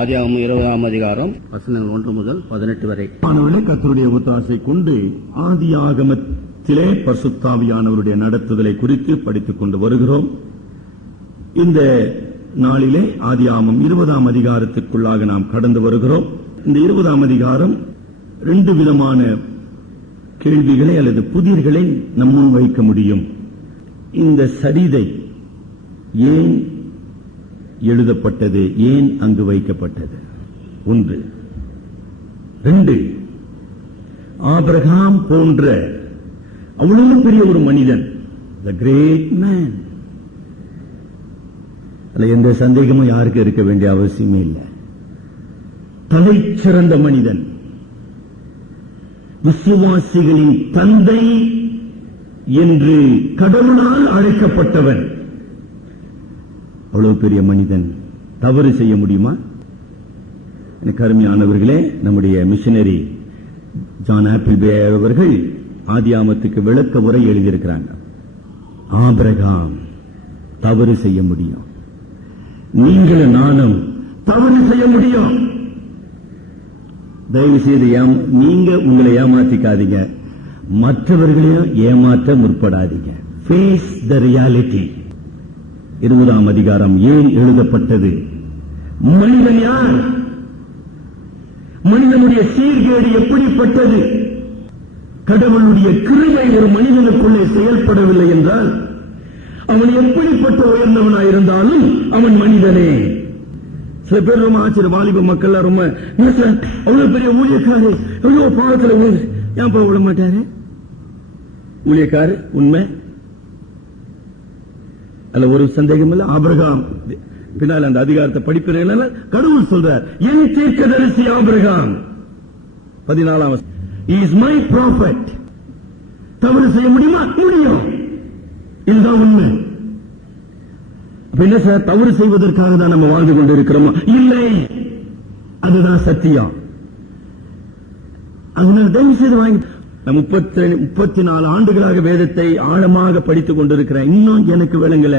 ஆதியாகமம் 20ஆம் அதிகாரம் வசனங்கள் 1 முதல் 18 வரை. கர்த்தருடைய ஒத்தாசை கொண்டு ஆதியாகமத்திலே பரிசுத்த ஆவியானவருடைய நடத்துதலை குறித்து படித்துக் கொண்டு வருகிறோம். இந்த நாளிலே ஆதியாகமம் 20ஆம் அதிகாரத்திற்குள்ளாக நாம் கடந்து வருகிறோம். இந்த 20ஆம் அதிகாரம் 2 விதமான கேள்விகளை அல்லது புதிர்களை நம் முன் வைக்க முடியும். இந்த சரிதை ஏன் எழுதப்பட்டது, ஏன் அங்கு வைக்கப்பட்டது? 1. 2. ஆபிரகாம் போன்ற அவ்வளவு பெரிய ஒரு மனிதன், the great man, அதுல எந்த சந்தேகமும் யாருக்கு இருக்க வேண்டிய அவசியமே இல்லை. தலைச்சிறந்த மனிதன், விசுவாசிகளின் தந்தை என்று கடவுளால் அழைக்கப்பட்டவன். அவ்வளவு பெரிய மனிதன் தவறு செய்ய முடியுமா? எனக்கு அருமையானவர்களே, நம்முடைய மிஷனரி ஜான் ஆப்பிள்பே அவர்கள் ஆதியாகமத்துக்கு விளக்க உரை எழுதியிருக்கிறாங்க. ஆபிரகாம் தவறு செய்ய முடியும், நீங்களும் நானும் தவறு செய்ய முடியும். தயவு செய்து நீங்க உங்களை ஏமாத்திக்காதீங்க, மற்றவர்களையும் ஏமாற்ற முற்படாதீங்க. Face the reality. 20ஆம் அதிகாரம் ஏன் எழுதப்பட்டது? மனிதன் யார்? மனிதனுடைய சீர்கேடு எப்படிப்பட்டது? கடவுளுடைய கிருபை ஒரு மனிதனுக்குள்ளே செயல்படவில்லை என்றால் அவன் எப்படிப்பட்ட உயர்ந்தவனாயிருந்தாலும் அவன் மனிதனே. சில பேர் ரொம்ப ஆச்சரிய வாலிப மக்கள் ரொம்ப அவ்வளவு பெரிய ஊழியக்காரு, எவ்வளவு பாவத்தில் ஏன் போக விட மாட்டாரு? ஊழியக்காரு உண்மை அல்ல, ஒரு சந்தேகம் இல்லை. ஆபிரகாம் பின்னால் அந்த அதிகாரத்தை படிப்பீர்கள். கடவுள் சொல்றார், என் தீர்க்கதரிசி Abraham 14ஆம் he is my prophet. தவறு செய்ய முடியுமா? முடியும். இதுதான் உண்மை. என்ன சார், தவறு செய்வதற்காக தான் நம்ம வாழ்ந்து கொண்டிருக்கிறோமா? இல்லை, அதுதான் சத்தியம். அதனால தயவு செய்து வாங்கி 34 ஆண்டுகளாக வேதத்தை ஆழமாக படித்துக் கொண்டிருக்கிறேன். இன்னும் எனக்கு விளங்கல,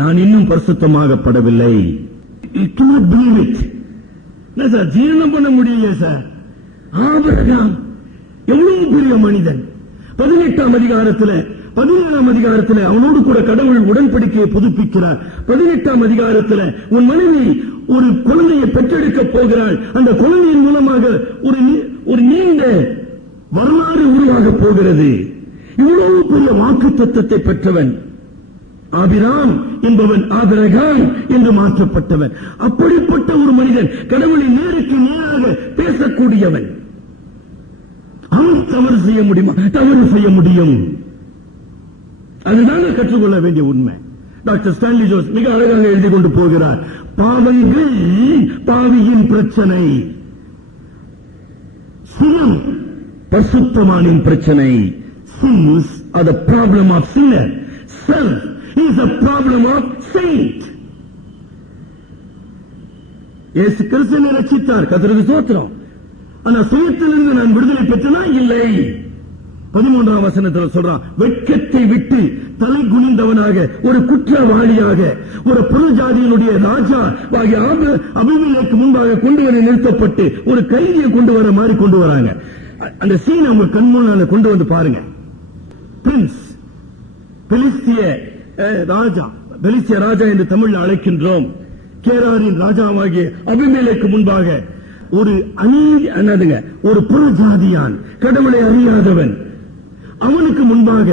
நான் இன்னும் பரிசுத்தமாகப்படவில்லை. சார் ஜீரணம் பண்ண முடியல சார். ஆபிரகாம் எவ்வளவு பெரிய மனிதன். 18ஆம் அதிகாரத்தில் 17ஆம் அதிகாரத்தில் அவனோடு கூட கடவுள் உடன்படிக்கையை புதுப்பிக்கிறார். 18ஆம் அதிகாரத்தில் உன் மனைவி ஒரு குழந்தையை பெற்றெடுக்க போகிறாள், அந்த குழந்தையின் மூலமாக ஒரு நீண்ட வரலாறு உருவாக போகிறது. இவ்வளவு பெரிய வாக்கு தத்தத்தை பெற்றவன் ஆபிராம் என்பவன் ஆபிரகாம் என்று மாற்றப்பட்டவன். அப்படிப்பட்ட ஒரு மனிதன், கடவுளை நேருக்கு நேராக பேசக்கூடியவன். அவன் தவறு செய்ய முடியுமா? தவறு செய்ய முடியும். அதுதான் கற்றுக்கொள்ள வேண்டிய உண்மை. டாக்டர் ஸ்டான்லி ஜோஸ் மிக அழகாக எழுதி கொண்டு போகிறார். பாவங்கள் பாவியின் பிரச்சனை, சினம் பரிசுத்தமானின் பிரச்சனை. Sins are the problem of sinner. Self is the problem of saint. இயேசு கிறிஸ்துவை ரட்சித்தார், கர்த்தருக்கு ஸ்தோத்திரம். ஆனா சுயத்திலிருந்து நான் விடுதலை பெற்றனா? இல்லை. 13ஆம் வசனத்தில் சொல்றான், வெட்கத்தை விட்டு தலை குனிந்தவனாக, ஒரு குற்றவாளியாக, ஒரு புறஜாதியினுடைய ராஜா அபிமெலேக்கு முன்பாக கொண்டு வர நிறுத்தப்பட்டு ஒரு கைதியை கொண்டு வர மாதிரி கொண்டு வராங்க. அந்த சீன் அவங்க கண் முன்னால கொண்டு வந்து பாருங்க. பிரின்ஸ், பெலிஸ்திய ராஜா என்று தமிழில் அழைக்கின்றோம். கேராரின் ராஜாவாகிய அபிமெலேக்கு முன்பாக ஒரு ஒரு புறஜாதியான், கடவுளை அறியாதவன், அவனுக்கு முன்பாக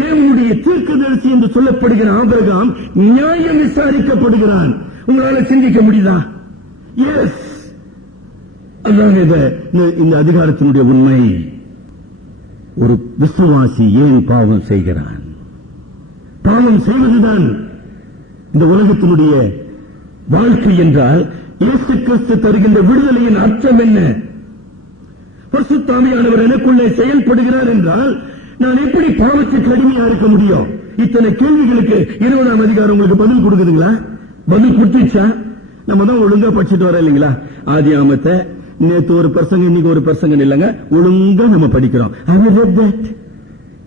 தேவனுடைய தீர்க்கதரிசி என்று சொல்லப்படுகிற ஆபிரகாம் நியாயம் விசாரிக்கப்படுகிறான். உங்களால சிந்திக்க முடியுதா? எஸ், அதுதான் இந்த அதிகாரத்தினுடைய உண்மை. ஒரு விசுவாசி ஏன் பாவம் செய்கிறான்? பாவம் செய்வதுதான் இந்த உலகத்தினுடைய வாழ்க்கை என்றால் இயேசு கிறிஸ்து தருகின்ற விடுதலையின் அர்த்தம் என்ன? பரிசுத்த ஆவியானவர் எனக்குள்ளே செயல்படுகிறார் என்றால் நான் எப்படி பாவத்துக்கு அடிமையா இருக்க முடியும்? இத்தனை கேள்விகளுக்கு 20ஆம் அதிகாரம் உங்களுக்கு பதில் கொடுக்குதுங்களா? பதில் கொடுத்துச்சா? நம்ம தான் ஒழுங்கா படிச்சுட்டு வர இல்லைங்களா? ஆதியாகமத்தை நேற்று ஒரு பிரசங்கம், இன்னைக்கு ஒரு பிரசங்கம் இல்லைங்க, ஒழுங்கா நம்ம படிக்கிறோம்.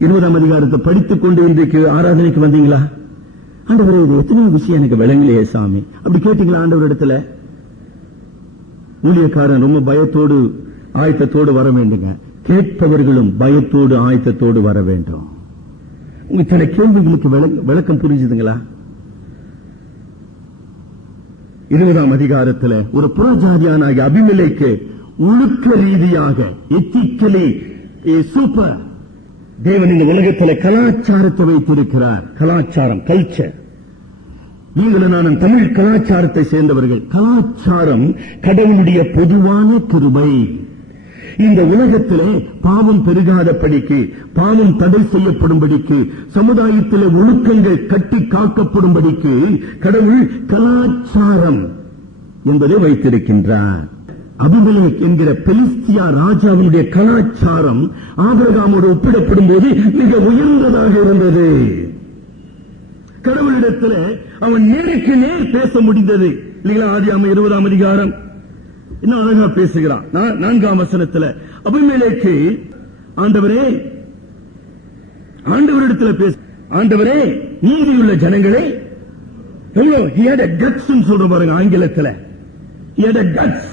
20ஆம் அதிகாரத்தை படித்துக் கொண்டு இன்றைக்கு ஆராதனைக்கு வந்தீங்களா? ஆண்டவரே, இது எத்தனை விஷயம் எனக்கு விளங்கலையே சாமி, அப்படி கேட்டீங்களா ஆண்டவர் இடத்துல? ஊழியக்காரன் ரொம்ப பயத்தோடு ஆயத்தத்தோடு வர வேண்டுங்க. கேட்பவர்களும் பயத்தோடு ஆயத்தத்தோடு வர வேண்டும். உங்க சில கேள்விகளுக்கு விளக்கம் புரிஞ்சுதுங்களா? 20ஆம் அதிகாரத்தில் ஒரு புறஜாதியானாகிய அபிமெலேக்கு ஒழுக்க ரீதியாக எத்திக்கலி சூப்பர் தேவன் இந்த உலகத்தில் கலாச்சாரத்தை வைத்திருக்கிறார். கலாச்சாரம், கல்ச்சர். நீங்களும் நானும் தமிழ் கலாச்சாரத்தை சேர்ந்தவர்கள். கலாச்சாரம் கடவுளுடைய பொதுவான கிருபை. இந்த உலகத்திலே பாவம் பெருகாதபடிக்கு, பாவம் தடை செய்யப்படும்படிக்கு, சமுதாயத்திலே ஒழுக்கங்கள் கட்டி காக்கப்படும்படிக்கு கடவுள் கலாச்சாரம் என்பதை வைத்திருக்கின்றார். அபிமெலேக் என்கிற பெலிஸ்தியா ராஜாவினுடைய கலாச்சாரம் ஆபிரகாமோடு ஒப்பிடப்படும் போது மிக உயர்ந்ததாக இருந்தது. கடவுளிடத்தில் அவன் நேருக்கு நேர் பேச முடிந்தது இல்லைங்களா? ஆதியாகமம் 20ஆம் அதிகாரம் இன்னும் அழகா பேசுகிறான். 4ஆம் வசனத்தில் அபிமெலேக்கு ஆண்டவரிடத்தில் பேச, ஆண்டவரே நீதியுள்ள ஜனங்களை எவ்வளவு he had a guts ன்னு சொல்ற பாருங்க ஆங்கிலத்தில். he had a guts.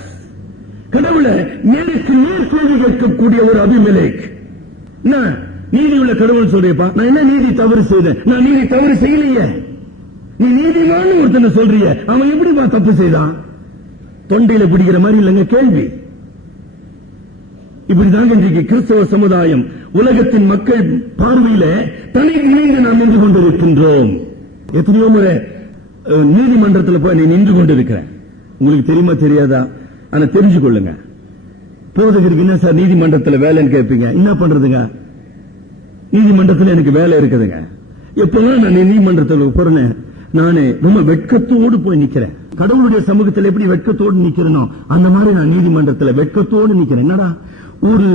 கடவுளை நேருக்கு நேர் கேள்வி கேட்கக்கூடிய ஒரு அபிமெலேக். நீதியுள்ள கடவுள் சொல்றியப்பா, நான் என்ன நீதி தவறு செய்தேன்? நான் நீதி தவறு செய்யலையே. நீ நீதிமான்னு ஒருத்தனை சொல்றிய, அவன் எப்படிப்பா தப்பு செய்தான்? தொண்டையில பிடிக்கிற மாதிரி இல்லங்க கேள்வி. இப்படிதாங்க இன்றைக்கு கிறிஸ்தவ சமுதாயம் உலகத்தின் மக்கள் பார்வையில தனி இணைந்து நாம் நின்று கொண்டிருக்கின்றோம். எத்தனையோ முறை நீதிமன்றத்தில் போய் நீ நின்று கொண்டிருக்கிறேன். உங்களுக்கு தெரியுமா தெரியாதா? ஆனா தெரிஞ்சு கொள்ளுங்க. போதகருக்கு என்ன சார் நீதிமன்றத்தில் வேலைன்னு கேட்பீங்க. என்ன பண்றதுங்க? நீதிமன்றத்தில் எனக்கு வேலை இருக்குதுங்க. எப்பெல்லாம் நான் நீதிமன்றத்தில் போறேன், நானு ரொம்ப வெட்கத்தோடு போய் நிக்கிறேன். கடவுளுடைய சமூகத்தில் எப்படி வெட்கத்தோடு நிக்கிறனோ அந்த மாதிரி நான் நீதிமன்றத்தில் வெட்கத்தோடு நிக்கிறேன். என்னடா ஒரு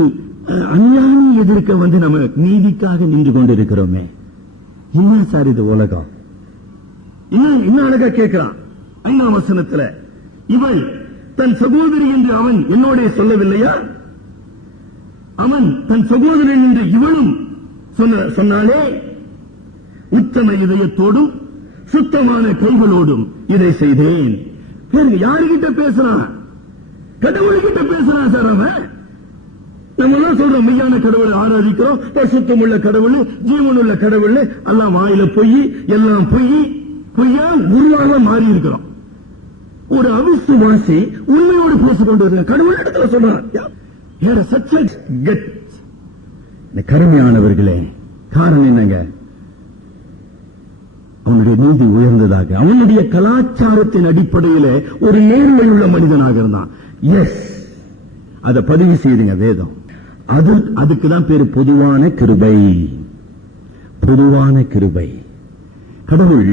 அநியாயம் எதிர்க்க நம்ம நீதிக்காக நின்று கொண்டிருக்கிறோமே. என்ன சார் இது உலகம்? என்ன அழகா கேட்கிறான் 5ஆம் வசனத்துல, இவள் தன் சகோதரி என்று அவன் என்னோட சொல்லவில்லையா? அவன் தன் சகோதரன் என்று இவளும் சொன்னாலே, உத்தம இதயத்தோடும் சுத்தமான கைகளோடும் இதை செய்தேன். யாருகிட்ட பேசுறான்? கடவுள்கிட்ட பேசுறான் சார். அவன் நம்ம எல்லாம் சொல்றோம் மெய்யான கடவுளை ஆராதிக்கிறோம், பரிசுத்தமுள்ள கடவுள், ஜீவனுள்ள கடவுள். எல்லாம் வாயில பொய், எல்லாம் பொய்யா உருவாக மாறி இருக்கிறோம். ஒரு அவிசுவாசி உண்மையோடு பேசிக் கொண்டு இருக்க கடவுள் இடத்துல சொல்றான். கருமையானவர்களே, காரணம் என்னங்க? அவனுடைய நீதி உயர்ந்ததாக, அவனுடைய கலாச்சாரத்தின் அடிப்படையில் ஒரு நேர்மை உள்ள மனிதனாக இருந்தான். எஸ், அதை பதிவு செய்துங்க வேதம். அதுக்குதான் பேரு பொதுவான கிருபை. பொதுவான கிருபை. கடவுள்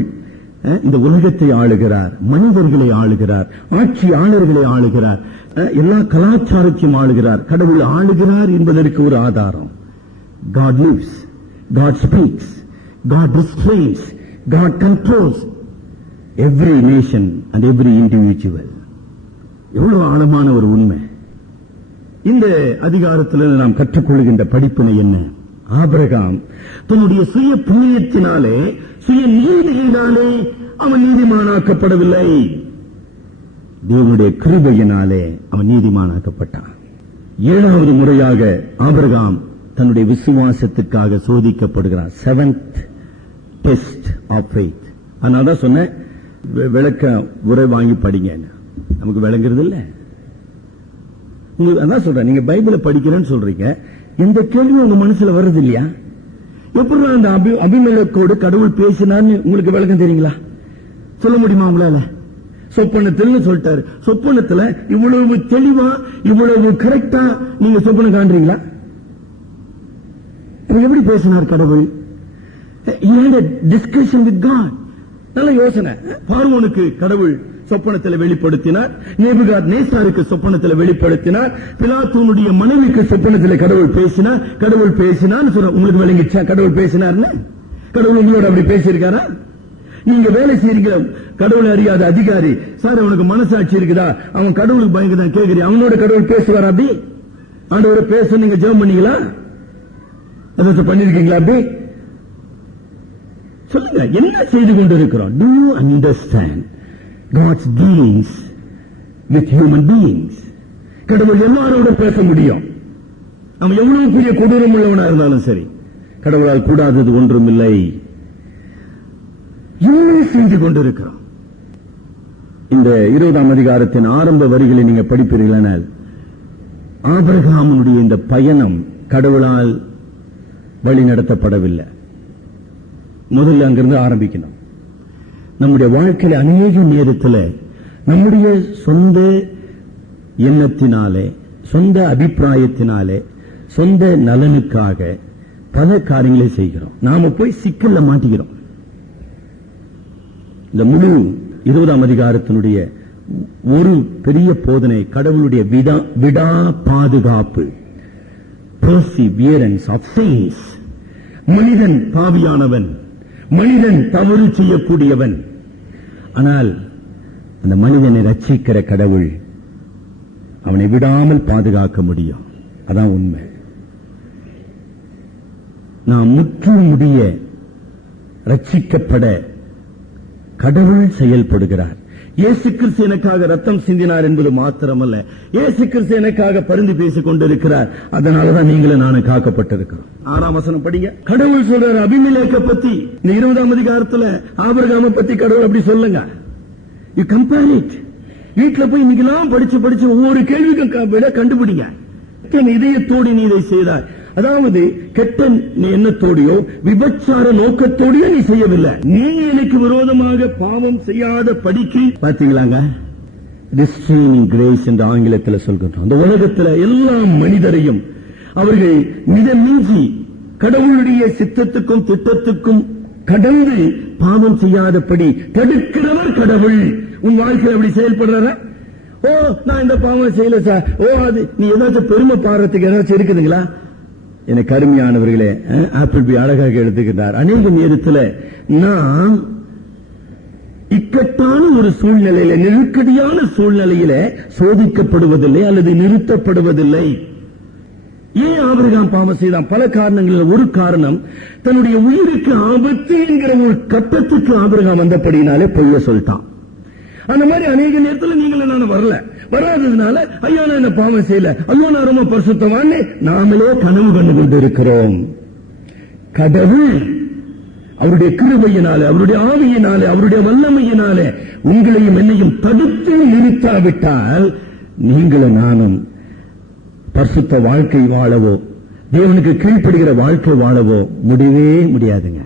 இந்த உலகத்தை ஆளுகிறார், மனிதர்களை ஆளுகிறார், ஆட்சியாளர்களை ஆளுகிறார், எல்லா கலாச்சாரத்தையும் ஆளுகிறார். கடவுள் ஆளுகிறார் என்பதற்கு ஒரு ஆதாரம். God lives, God speaks, God restrains, God controls every nation and every individual. எவ்வளவு ஆழமான ஒரு உண்மை. இந்த அதிகாரத்தில் நாம் கற்றுக்கொள்கின்ற படிப்பினை என்ன? ஆபிரகாம் தன்னுடைய சுய புண்ணியத்தினாலே, சுய நீதியினாலே அவன் நீதிமானாக்கப்படவில்லை. தேவனுடைய கிருபையினாலே அவன் நீதிமானாக்கப்பட்டான். 7வது முறையாக ஆபிரகாம் தன்னுடைய விசுவாசத்துக்காக சோதிக்கப்படுகிறான். 7th test of faith. அதனால சொன்ன விளக்க உரை வாங்கி படிங்க. நமக்கு விளங்குறது இல்ல. அதான் சொல்றேன், நீங்க பைபிளை படிக்கிறேன்னு சொல்றீங்க, எந்த கேள்வியும் உங்க மனசுல வர்றது இல்லையா? எப்படி அந்த அபிமெலேக்கோடு கடவுள் பேசினார்னு உங்களுக்கு விளக்கம் தெரியுங்களா? சொல்ல முடியுமா உங்களால? சொப்பனத்தில் சொல்லிட்டாரு. சொப்பனத்துல இவ்வளவு தெளிவா, இவ்வளவு கரெக்டா நீங்க சொப்பனம் காண்றீங்களா? எப்படி பேசினார் கடவுள்? He had a discussion with God. நல்ல யோசனை. பார்வோனுக்கு கடவுள் சொப்பனத்தில் வெளிப்படுத்தினார், நேபுகாத்நேசாருக்கு சொப்பனத்தில் வெளிப்படுத்தினார், பிலாத்தூனுடைய மனைவிக்கு சொப்பனத்தில் கடவுள் பேசினார் சொல்ற உங்களுக்கு விளங்கிச்சா? கடவுள் பேசினார்னு கடவுள் உங்களோட அப்படி பேசியிருக்காரா? நீங்க வேலை செய்யறீங்க, கடவுள் அறியாத அதிகாரி சார், அவனுக்கு மனசாட்சி இருக்குதா? அவன் கடவுளுக்கு பயங்கதான் கேட்கிறீ, அவனோட கடவுள் பேசுவார்? அப்படி ஆண்டவரை பேச நீங்க ஜெபம் பண்ணீங்களா? அதை பண்ணிருக்கீங்களா? அப்படி சொல்லுங்க, என்ன செய்து கொண்டிருக்கிறோம்? Do you understand God's dealings with human beings? கடவுள் எல்லாரோட பேச முடியும். அவன் எவ்வளவு பெரிய கொடூரம் உள்ளவனா இருந்தாலும் சரி, கடவுளால் கூடாதது ஒன்றும் இல்லை. இன்னும் செஞ்சு கொண்டிருக்கிறோம். இந்த 20ஆம் அதிகாரத்தின் ஆரம்ப வரிகளை நீங்க படிப்பீர்களானால், ஆபிரகாமுடைய இந்த பயணம் கடவுளால் வழி நடத்தப்படவில்லை. முதல்ல அங்கிருந்து ஆரம்பிக்கணும். நம்முடைய வாழ்க்கையில் அநேக நேரத்தில் நம்முடைய சொந்த எண்ணத்தினாலே, சொந்த அபிப்பிராயத்தினாலே, சொந்த நலனுக்காக பல காரியங்களை செய்கிறோம். நாம போய் சிக்கல்ல மாட்டிக்கிறோம். இந்த முழு 20ஆம் அதிகாரத்தினுடைய ஒரு பெரிய போதனை கடவுளுடைய விடா பாதுகாப்பு, perseverance of saints. மனிதன் பாவியானவன், மனிதன் தவறு செய்யக்கூடியவன். ஆனால் அந்த மனிதனை ரட்சிக்கிற கடவுள் அவனை விடாமல் பாதுகாக்க முடியும். அதான் உண்மை. நாம் முற்றும் முடிய ரட்சிக்கப்பட கடவுள் செயல்படுகிறார். இயேசு கிறிஸ்து எனக்காக ரத்தம் சிந்தினார் என்பது மாத்திரமல்ல, இயேசு கிறிஸ்து எனக்காக பரிந்து பேசிக் கொண்டிருக்கிறார். அதனாலதான் நீங்களும் நானும் காக்கப்பட்டிருக்கிறோம். 6ஆம் வசனம் படிங்க. கடவுள் சொல்றார் அபிமெலேக்கை பத்தி. இந்த 20ஆம் அதிகாரத்துல ஆபிரகாமை பத்தி கடவுள் அப்படி சொல்லுங்க. You compare it. வீட்டுல போய் இன்னைக்கெல்லாம் படிச்சு ஒவ்வொரு கேள்விக்கும் விட கண்டுபிடிங்க. இதயத்தோடு நீ இதை செய்தாய். அதாவது கெட்ட எண்ணத்தோடையோ விபச்சார நோக்கத்தோடையோ நீ செய்யவில்லை. நீ எனக்கு விரோதமாக பாவம் செய்யாத படிக்கு. பாத்தீங்களாங்க, ரிஸ்ட்ரெய்னிங் கிரேஸ் என்று ஆங்கிலத்தில் சொல்கிறோம். அந்த உலகத்தில் எல்லா மனிதரையும் அவர்கள் மிதமிஞ்சி கடவுளுடைய சித்தத்துக்கும் திட்டத்துக்கும் கடந்து பாவம் செய்யாதபடி தடுக்கிறவர் கடவுள். உன் வாழ்க்கையில் அப்படி செயல்படுற? ஓ, நான் இந்த பாவம் செய்யல சார். ஓ, அது நீ ஏதாச்சும் பெருமை பாடுறதுக்கு ஏதாச்சும் இருக்குதுங்களா? எனக்கு அருமையானவர்களே, ஆப்பிள் பி அழகாக எழுதுகிறார். அநேக நேரத்தில் நாம் இக்கட்டான ஒரு சூழ்நிலையில, நெருக்கடியான சூழ்நிலையில சோதிக்கப்படுவதில்லை அல்லது நிறுத்தப்படுவதில்லை. ஏன் ஆபிரகாம் பாவம் செய்தான்? பல காரணங்களில் ஒரு காரணம், தன்னுடைய உயிருக்கு ஆபத்து என்கிற ஒரு கட்டத்துக்கு ஆபிரகாம் வந்தபடினாலே பொய்ய சொல்லிட்டான். அந்த மாதிரி அநேக நேரத்தில் நீங்களும் நான் வரல, வராததுனால ஐயோ நான் என்ன பாவம் செய்யல, ஐயோ நான் ரொம்ப பரிசுத்தவான்னு நாமளே கனவு கண்டு கொண்டு இருக்கிறோம். கடவுள் அவருடைய கிருபையினாலே, அவருடைய ஆவியினாலே, அவருடைய வல்லமையினாலே உங்களையும் என்னையும் தடுத்து நிறுத்தாவிட்டால் நீங்களும் நானும் பரிசுத்த வாழ்க்கை வாழவோ, தேவனுக்கு கீழ்ப்படுகிற வாழ்க்கை வாழவோ முடியவே முடியாதுங்க.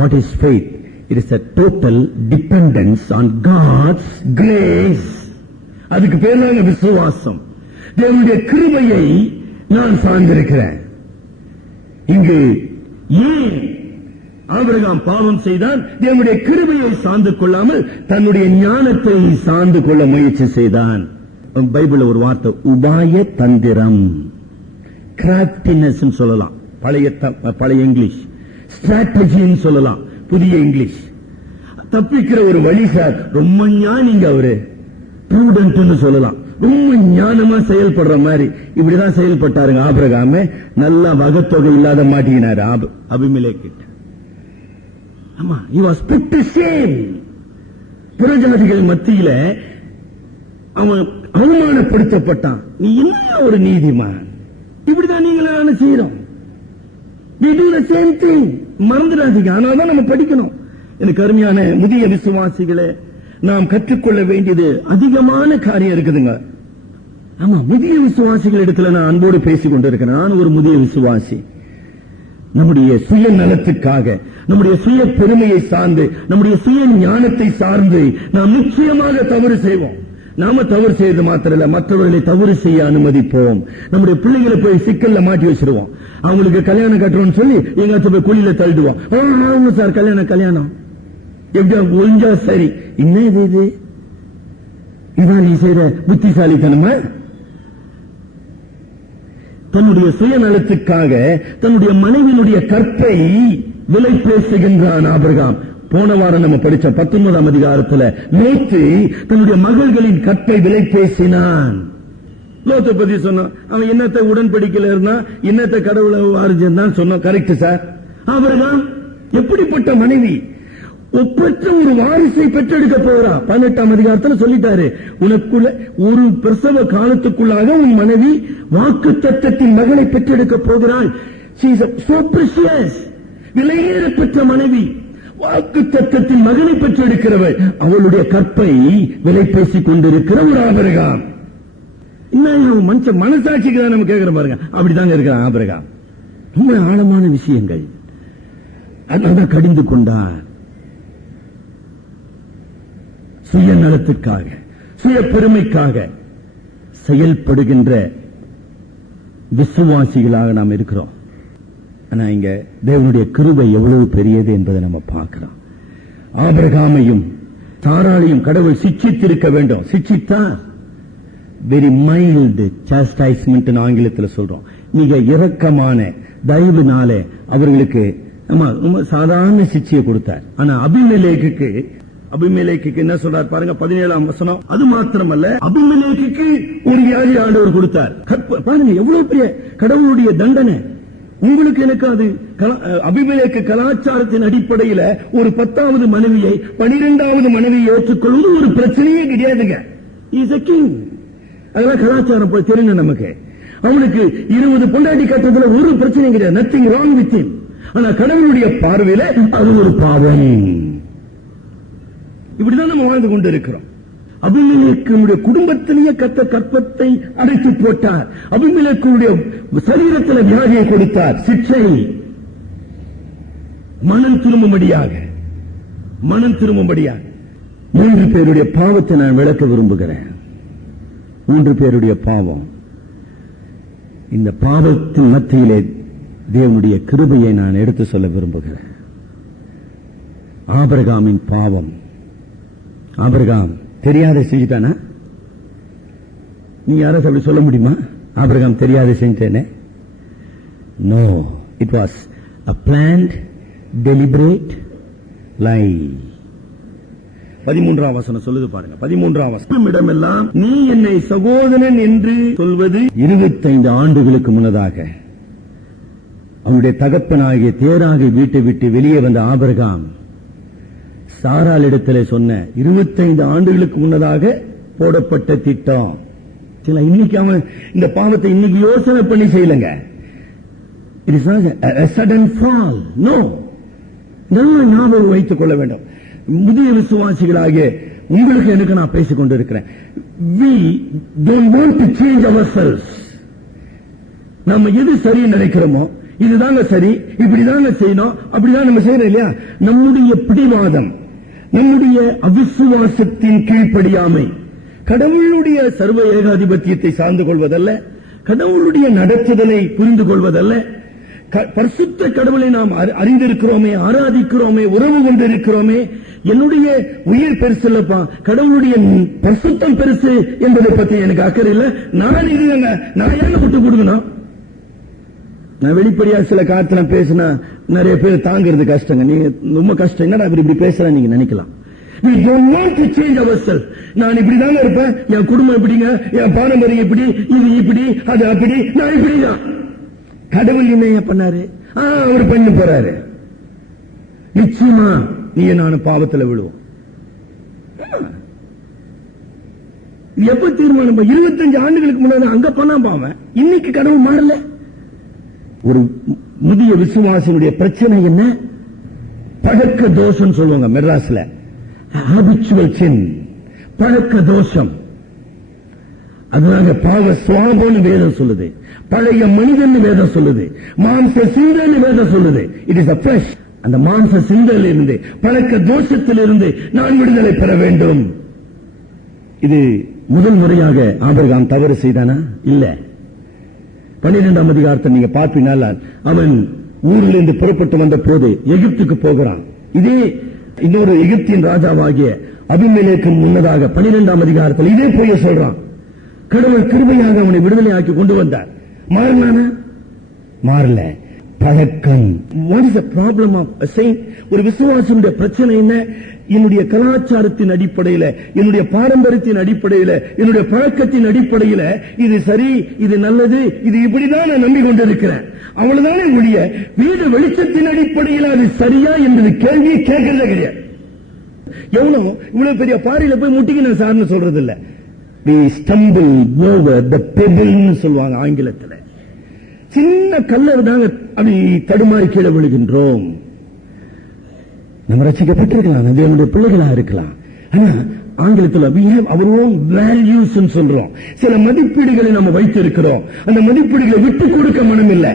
What is faith? It is a total dependence on God's grace. அதுக்கு பேர் தாங்க விசுவாசம். தேவனுடைய கிருபையை நான் சார்ந்திருக்கிறேன். இங்கு ஏன் ஆபிரகாம் பாவம் செய்தான்? தேவனுடைய கிருபையை சார்ந்து கொள்ளாமல் தன்னுடைய ஞானத்தை சார்ந்து கொள்ள முயற்சி செய்தான். பைபிள்ல ஒரு வார்த்தை உபாய தந்திரம், கிராப்டினஸ் சொல்லலாம். பழைய இங்கிலீஷ் ஸ்ட்ராட்டஜின்னு சொல்லலாம், புதிய இங்கிலீஷ். தப்பிக்கிற ஒரு வழி சார். ரொம்ப ஞானிங்க அவரு, ப்ரூடன்ட் சொல்லலாம். ரொம்ப ஞானமா செயல்படுற மாதிரி இப்படிதான் செயல்பட்டாருங்க ஆபிரகாம். நல்லா வகத்தொகை இல்லாத மாட்டினாரு அபிமெலேக்கு. ஆமா, he was put to shame. புறஜாதிகள் மத்தியில அவன் அவமானப்படுத்தப்பட்டான். நீ என்ன ஒரு நீதிமான்? இப்படிதான் நீங்களும் செய்யறோம். we do the same thing. மறந்துடாதீங்க. ஆனால்தான் நம்ம படிக்கணும். எனக்கு அருமையான முதிய விசுவாசிகளே, நாம் கற்றுக்கொள்ள வேண்டியது அதிகமான காரியம் இருக்குதுங்க. ஆமா, முதிய விசுவாசிகள் இடத்துல நான் அன்போடு பேசிக் கொண்டிருக்கிறேன். நான் ஒரு முதிய விசுவாசி. நம்முடைய சுய நலத்துக்காக, நம்முடைய சுய பெருமையை சார்ந்து, நம்முடைய சுய ஞானத்தை சார்ந்து நாம் நிச்சயமாக தவறு செய்வோம். நாம தவறு செய்வது மாத்திரல்ல, மற்றவர்களை தவறு செய்ய அனுமதிப்போம். நம்முடைய பிள்ளைகளை போய் சிக்கல்ல மாட்டி வச்சிருவோம். அவங்களுக்கு கல்யாணம் கட்டுறோம்னு சொல்லி எங்காச்சும் போய் குழியில தள்ளிடுவோம். சார் கல்யாணம் எப்படியா ஒழுங்கா சரி. என்ன இது? இதான் நீ செய்யற புத்திசாலித்தனமா? தன்னுடைய சுயநலத்துக்காக தன்னுடைய மனைவியினுடைய கற்பை விலை பேசுகின்றான் ஆபிரகாம். போன வாரம் நம்ம படிச்ச 19ஆம் அதிகாரத்தில் லோத்து தன்னுடைய மகள்களின் கற்பை விலை பேசினான். லோத்தை பத்தி சொன்னான். அவன் என்னத்தை உடன்படிக்கையில் இருந்தா, என்னத்தை கடவுளை வாரிஞ்சிருந்தான் சொன்னான். Correct sir. ஆபிரகாம் எப்படிப்பட்ட மனைவி? ஒப்பற்ற ஒரு வாரிசை பெற்றெடுக்க போகிறார். 18ஆம் அதிகாரத்தில் சொல்லிட்டாரு, உனக்குள்ள ஒரு பிரசவ காலத்துக்குள்ளாக உன் மனைவி வாக்குத்தத்தத்தின் மகனை பெற்றெடுக்க போகிறாள். She is so precious. விலையேறப்பெற்ற மனைவி, வாக்குத்தத்தத்தின் மகனை பெற்றெடுக்கிறவள், அவளுடைய கற்பை விலை பேசிக் கொண்டிருக்கிற ஒரு ஆபிரகாம். இன்னும் மனுஷன் மனசாட்சிக்கு தான் நம்ம கேட்கிறோம் பாருங்க, அப்படிதாங்க இருக்கிறான் ஆபிரகாம். ரொம்ப ஆழமான விஷயங்கள். அதனால கடிந்து கொண்டார். சுயநலத்துக்காக, சுய பெருமைக்காக செயல்படுகின்ற விசுவாசிகளாக நாம் இருக்கிறோம். ஆனா இங்க தேவனுடைய கிருபை எவ்வளவு பெரியது என்பதை நம்ம பார்க்கிறோம். ஆபிரகாமையும் சாராளையும் கடவுள் சிட்சித்திருக்க வேண்டும். சிட்சித்தார். வெரி மைல்டு சாஸ்டைஸ்மென்ட் ஆங்கிலத்தில் சொல்றோம். மிக இரக்கமான தயவுனாலே அவர்களுக்கு ரொம்ப சாதாரண சிட்சையை கொடுத்தார். ஆனா அபிமெலேக்குக்கு என்ன சொல்றார் பாருங்க, 17ஆம் வசனம். அது மாத்திரமல்ல, அபிமெலேக்குக்கு ஒரு வியாதி ஆண்டவர் கொடுத்தார். பாருங்க எவ்வளவு பெரிய கடவுளுடைய தண்டனை. உங்களுக்கு எனக்கு அது அபிமெலேக்கு கலாச்சாரத்தின் அடிப்படையில் ஒரு 10வது மனைவியை 12வது மனைவியை ஏற்றுக்கொள்வது ஒரு பிரச்சனையே கிடையாதுங்க. Is a king. அதெல்லாம் கலாச்சாரம் போய் தெரியும் நமக்கு. அவனுக்கு 20 பொண்டாட்டி கட்டத்துல ஒரு பிரச்சனை கிடையாது. Nothing wrong with him. ஆனா கடவுளுடைய பார்வையில அது ஒரு பாவம். இப்படிதான் நம்ம வாழ்ந்து கொண்டு இருக்கிறோம். அபிமெலேக்குடைய குடும்பத்திலேயே கற்பத்தை அடைத்து போட்டார். அபிமெலேக்குடைய சரீரத்தில் வியாதியை கொடுத்தார். சிற்றை மனம் திரும்பும்படியாக 3 பேருடைய பாவத்தை நான் விளக்க விரும்புகிறேன். 3 பேருடைய பாவம். இந்த பாவத்தின் மத்தியிலே தேவனுடைய கிருபையை நான் எடுத்து சொல்ல விரும்புகிறேன். ஆபிரகாமின் பாவம். ஆபிரகாம் தெரியாத செஞ்சிட்டானா? நீ யாராவது அப்படி சொல்ல முடியுமா? ஆபிரகாம் தெரியாத செஞ்சேனே? No, it was a planned deliberate lie. 13ஆம் வசனம் சொல்லுது பாருங்க. 13ஆம் வசனம், இடமெல்லாம் நீ என்னை சகோதரன் என்று சொல்வது 25 ஆண்டுகளுக்கு முன்னதாக அவனுடைய தகப்பனாகிய தேராகி வீட்டை விட்டு வெளியே வந்த ஆபிரகாம் சாராளிடத்தில் சொன்ன 25 ஆண்டுகளுக்கு முன்னதாக போடப்பட்ட திட்டம். இன்னைக்கு அவன் இந்த பாவத்தை இன்னைக்கு யோசனை பண்ணி செய்யலங்க. It is not a sudden fall. No. நல்ல ஞாபகம் வைத்துக் கொள்ள வேண்டும். முதிய விசுவாசிகளாகிய உங்களுக்கு எனக்கு நான் பேசிக் கொண்டிருக்கிறேன். We don't want to change ourselves. நம்ம எது சரி நினைக்கிறோமோ இதுதாங்க சரி, இப்படிதாங்க செய்யணும், அப்படிதான் நம்ம செய்யறோம் இல்லையா? நம்முடைய பிடிவாதம், நம்முடைய அவிசுவாசத்தின் கீழ்ப்படியாமை, கடவுளுடைய சர்வ ஏகாதிபத்தியத்தை சார்ந்து கொள்வதல்ல, கடவுளுடைய நடத்துதலை புரிந்து கொள்வதல்ல, பரிசுத்த கடவுளை நாம் அறிந்திருக்கிறோமே, ஆராதிக்கிறோமே, உறவு கொண்டிருக்கிறோமே, என்னுடைய உயிர் பெருசு இல்லப்பா, கடவுளுடைய பரிசுத்தம் பெருசு என்பதை பத்தி எனக்கு அக்கறை இல்லை. நான் இதுங்க, நான் ஏங்க விட்டு கொடுக்கணும்? நான் வெளிப்படையா சில காலத்துல பேசினா நிறைய பேர் தாங்கிறது கஷ்டங்க. நீங்க ரொம்ப கஷ்டம், என்னடா இப்படி பேசுற நீங்க நினைக்கலாம். We don't want to change ourselves. நான் இப்படிதாங்க இருப்பேன், என் குடும்பம் இப்படிங்க, என் பாரம்பரியம் இப்படி, இது இப்படி, அது அப்படி, நான் இப்படிதான். கடவுள் என்ன பண்ணாரு? அவர் பண்ணி போறாரு. நிச்சயமா நீ நானும் பாவத்தில் விழுவோம். எப்ப தீர்மானம்? 25 ஆண்டுகளுக்கு முன்னாடி அங்க பண்ணா பாவம். இன்னைக்கு கடவுள் மாறல. ஒரு முதிய விசுவாசினுடைய பிரச்சனை என்ன? பழக்க தோஷம் சொல்லுவாங்க மெட்ராஸ்ல. ஹாபிச்சுவல் சின், பழக்க தோஷம். அதுதாங்க பாவ சுவாபம்னு வேதம் சொல்லுது, பழைய மனிதன் வேதம் சொல்லுது, மாம்ச சிந்தனை வேதம் சொல்லுது. It is a flesh. அந்த மாம்ச சிந்தையில் இருந்து, பழக்க தோஷத்தில் இருந்து நான் விடுதலை பெற வேண்டும். இது முதல் முறையாக ஆபிரகாம் தவறு செய்தானா? இல்ல. 12ஆம் அதிகாரத்தை நீங்க பார்ப்பீங்கன்னா, அவன் ஊரிலிருந்து புறப்பட்டு வந்த போது எகிப்துக்கு போகிறான். இதே இன்னொரு எகிப்தின் ராஜாவாகிய அபிமெலேக்கு முன்னதாக 12ஆம் அதிகாரத்தில் இதே போய் சொல்றான். கடவுள் கிருபையாக அவனை விடுதலை ஆக்கி கொண்டு வந்தார். மாறினான? மாறல. பழக்கம். What is the problem of a saint? ஒரு விசுவாசியுடைய பிரச்சனை என்ன? என்னுடைய கலாச்சாரத்தின் அடிப்படையில், என்னுடைய பாரம்பரியத்தின் அடிப்படையில், என்னுடைய பழக்கத்தின் அடிப்படையில் இது சரி, இது நல்லது, இது இப்படிதான் நான் நம்பிக்கொண்டிருக்கிறேன். அவ்வளவுதானே ஒழிய வீடு வெளிச்சத்தின் அடிப்படையில் அது சரியா என்பது கேள்வியை கேட்கறதே கிடையாது. எவனும் இவ்வளவு பெரிய பாறையில போய் முட்டிக்கணும் சார்னு சொல்றது இல்ல. we stumble over the pebble ன்னு சொல்லுவாங்க ஆங்கிலத்தில். சின்ன கல்லர் தாங்க அப்படி தடுமாறி கீழே விழுகின்றோம். நம்ம ரசிக்கப்பட்டிருக்கலாம், நம்முடைய பிள்ளைகளா இருக்கலாம். ஆனா ஆங்கிலத்தில் we have our own values ன்னு சொல்றோம். சில மதிப்பீடுகளை நம்ம வைத்திருக்கிறோம். அந்த மதிப்பீடுகளை விட்டு கொடுக்க மனம் இல்லை.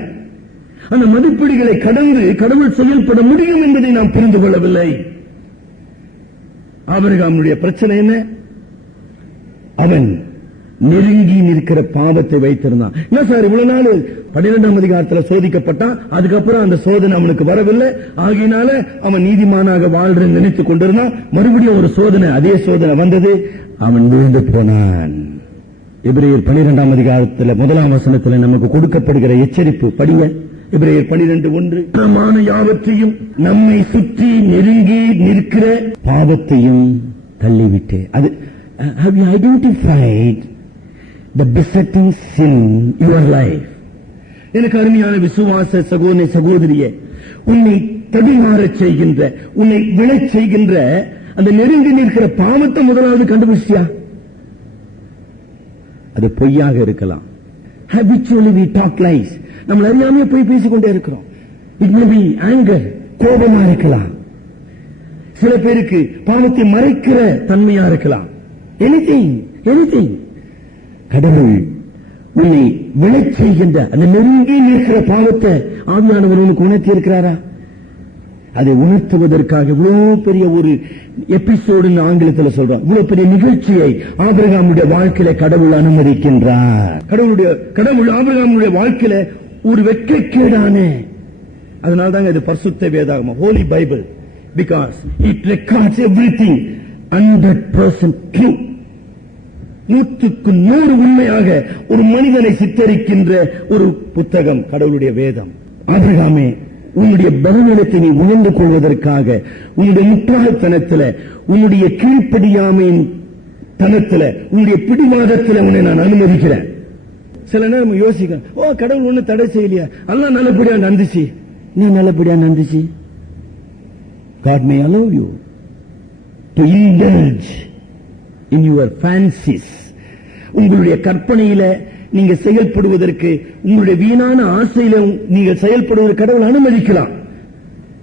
அந்த மதிப்பீடுகளை கடந்து கடவுள் செயல்பட முடியும் என்பதை நாம் புரிந்து கொள்ளவில்லை. ஆபிரகாமுடைய பிரச்சனை என்ன? அவன் நெருங்கி நிற்கிற பாவத்தை வைத்திருந்தான். என்ன சார் இவ்வளவு நாள் 12ஆம் அதிகாரத்தில் சோதிக்கப்பட்டான், அதுக்கப்புறம் அந்த சோதனை அவனுக்கு வரவில்லை, ஆகையினால அவன் நீதிமானாக வாழ்றேன்னு நினைத்துக் கொண்டிருந்தான். மறுபடியும் ஒரு சோதனை, அதே சோதனை வந்தது, அவன் விழுந்து போனான். எபிரேயர் 12ஆம் அதிகாரத்தில் 1ஆம் வசனத்தில் நமக்கு கொடுக்கப்படுகிற எச்சரிப்பு படிங்க. எபிரேயர் 12:1 யாவற்றையும் நம்மை சுற்றி நெருங்கி நிற்கிற பாவத்தையும் தள்ளிவிட்டு. அது have you identified the besetting sin in your life? எனக்கு அருமையான விசுவாச சகோதரனே சகோதரியே, உன்னை தடுமாறச் செய்கின்ற, உன்னை விழச் செய்கின்ற அந்த நெருங்கி நிற்கிற பாவத்தை முதலாவது கண்டுபிடிச்சியா? அது பொய்யாக இருக்கலாம். Habitually we talk lies. நம்ம அறியாமையே போய் பேசிக்கொண்டே இருக்கிறோம். It may be anger, கோபமா இருக்கலாம். சில பேருக்கு பாவத்தை மறைக்கிற தன்மையா இருக்கலாம். Anything. கடவுள் உன்னை விழச் செய்கின்ற அந்த நெருங்கி நிற்கிற பாவத்தை ஆவியானவர் உனக்கு உணர்த்தி இருக்கிறாரா? அதை உணர்த்துவதற்காக இவ்வளவு பெரிய ஒரு எபிசோடு ஆங்கிலத்தில் சொல்றோம். இவ்வளவு பெரிய நிகழ்ச்சியை ஆபிரகாமுடைய வாழ்க்கையில கடவுள் அனுமதிக்கின்றார். கடவுள் ஆபிரகாமுடைய வாழ்க்கையில ஒரு வெட்கக்கேடான, அதனால்தாங்க இது பரிசுத்த வேதாகமம், holy bible, because it records everything 100% true. 100% உண்மையாக ஒரு மனிதனை சித்தரிக்கின்ற ஒரு புத்தகம் கடவுளுடைய வேதம். ஆபிரகாமே, உன்னுடைய பலவீனத்தை நீ உணர்ந்து கொள்வதற்காக, உன்னுடைய முட்டாள்தனத்தில், உன்னுடைய கீழ்ப்படியாமையின் தனத்தில், உன்னுடைய பிடிவாதத்தில் உன்னை நான் அனுமதிக்கிறேன். சில நேரம் யோசிக்கிறேன், கடவுள் ஒண்ணு தடை செய்யலையா, எல்லாம் நல்லபடியா நடந்துச்சு. நீ நல்லபடியா நடந்துச்சு. God may allow you to indulge in your fancies. உங்களுடைய கற்பனையில நீங்க செயல்படுவதற்கு, உங்களுடைய வீணான ஆசையில நீங்கள் செயல்படுவதற்கு கடவுள் அனுமதிக்கலாம்.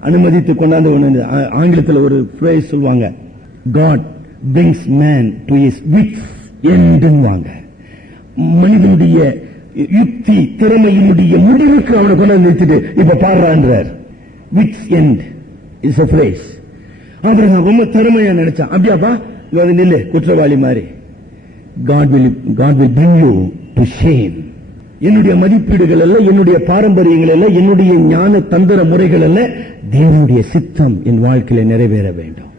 அனுமதித்துக் கொண்டாந்து ஆங்கிலத்தில் ஒரு phrase சொல்வாங்க, God brings man to his wits end. மனிதனுடைய யுக்தி திறமையினுடைய முடிவுக்கு அவனை கொண்டாந்து நிறுத்திட்டு இப்ப பாடுறான்றார். wits end is a phrase. Abraham ரொம்ப திறமையா நினைச்சான். அப்படியாப்பா நில்லு, குற்றவாளி மாதிரி. God will bring you to shame. என்னுடைய மதிப்பீடுகள் அல்ல, என்னுடைய பாரம்பரியங்கள் அல்ல, என்னுடைய ஞான தந்திர முறைகள் அல்ல, தேவனுடைய சித்தம் என் வாழ்க்கையில நிறைவேற வேண்டும்.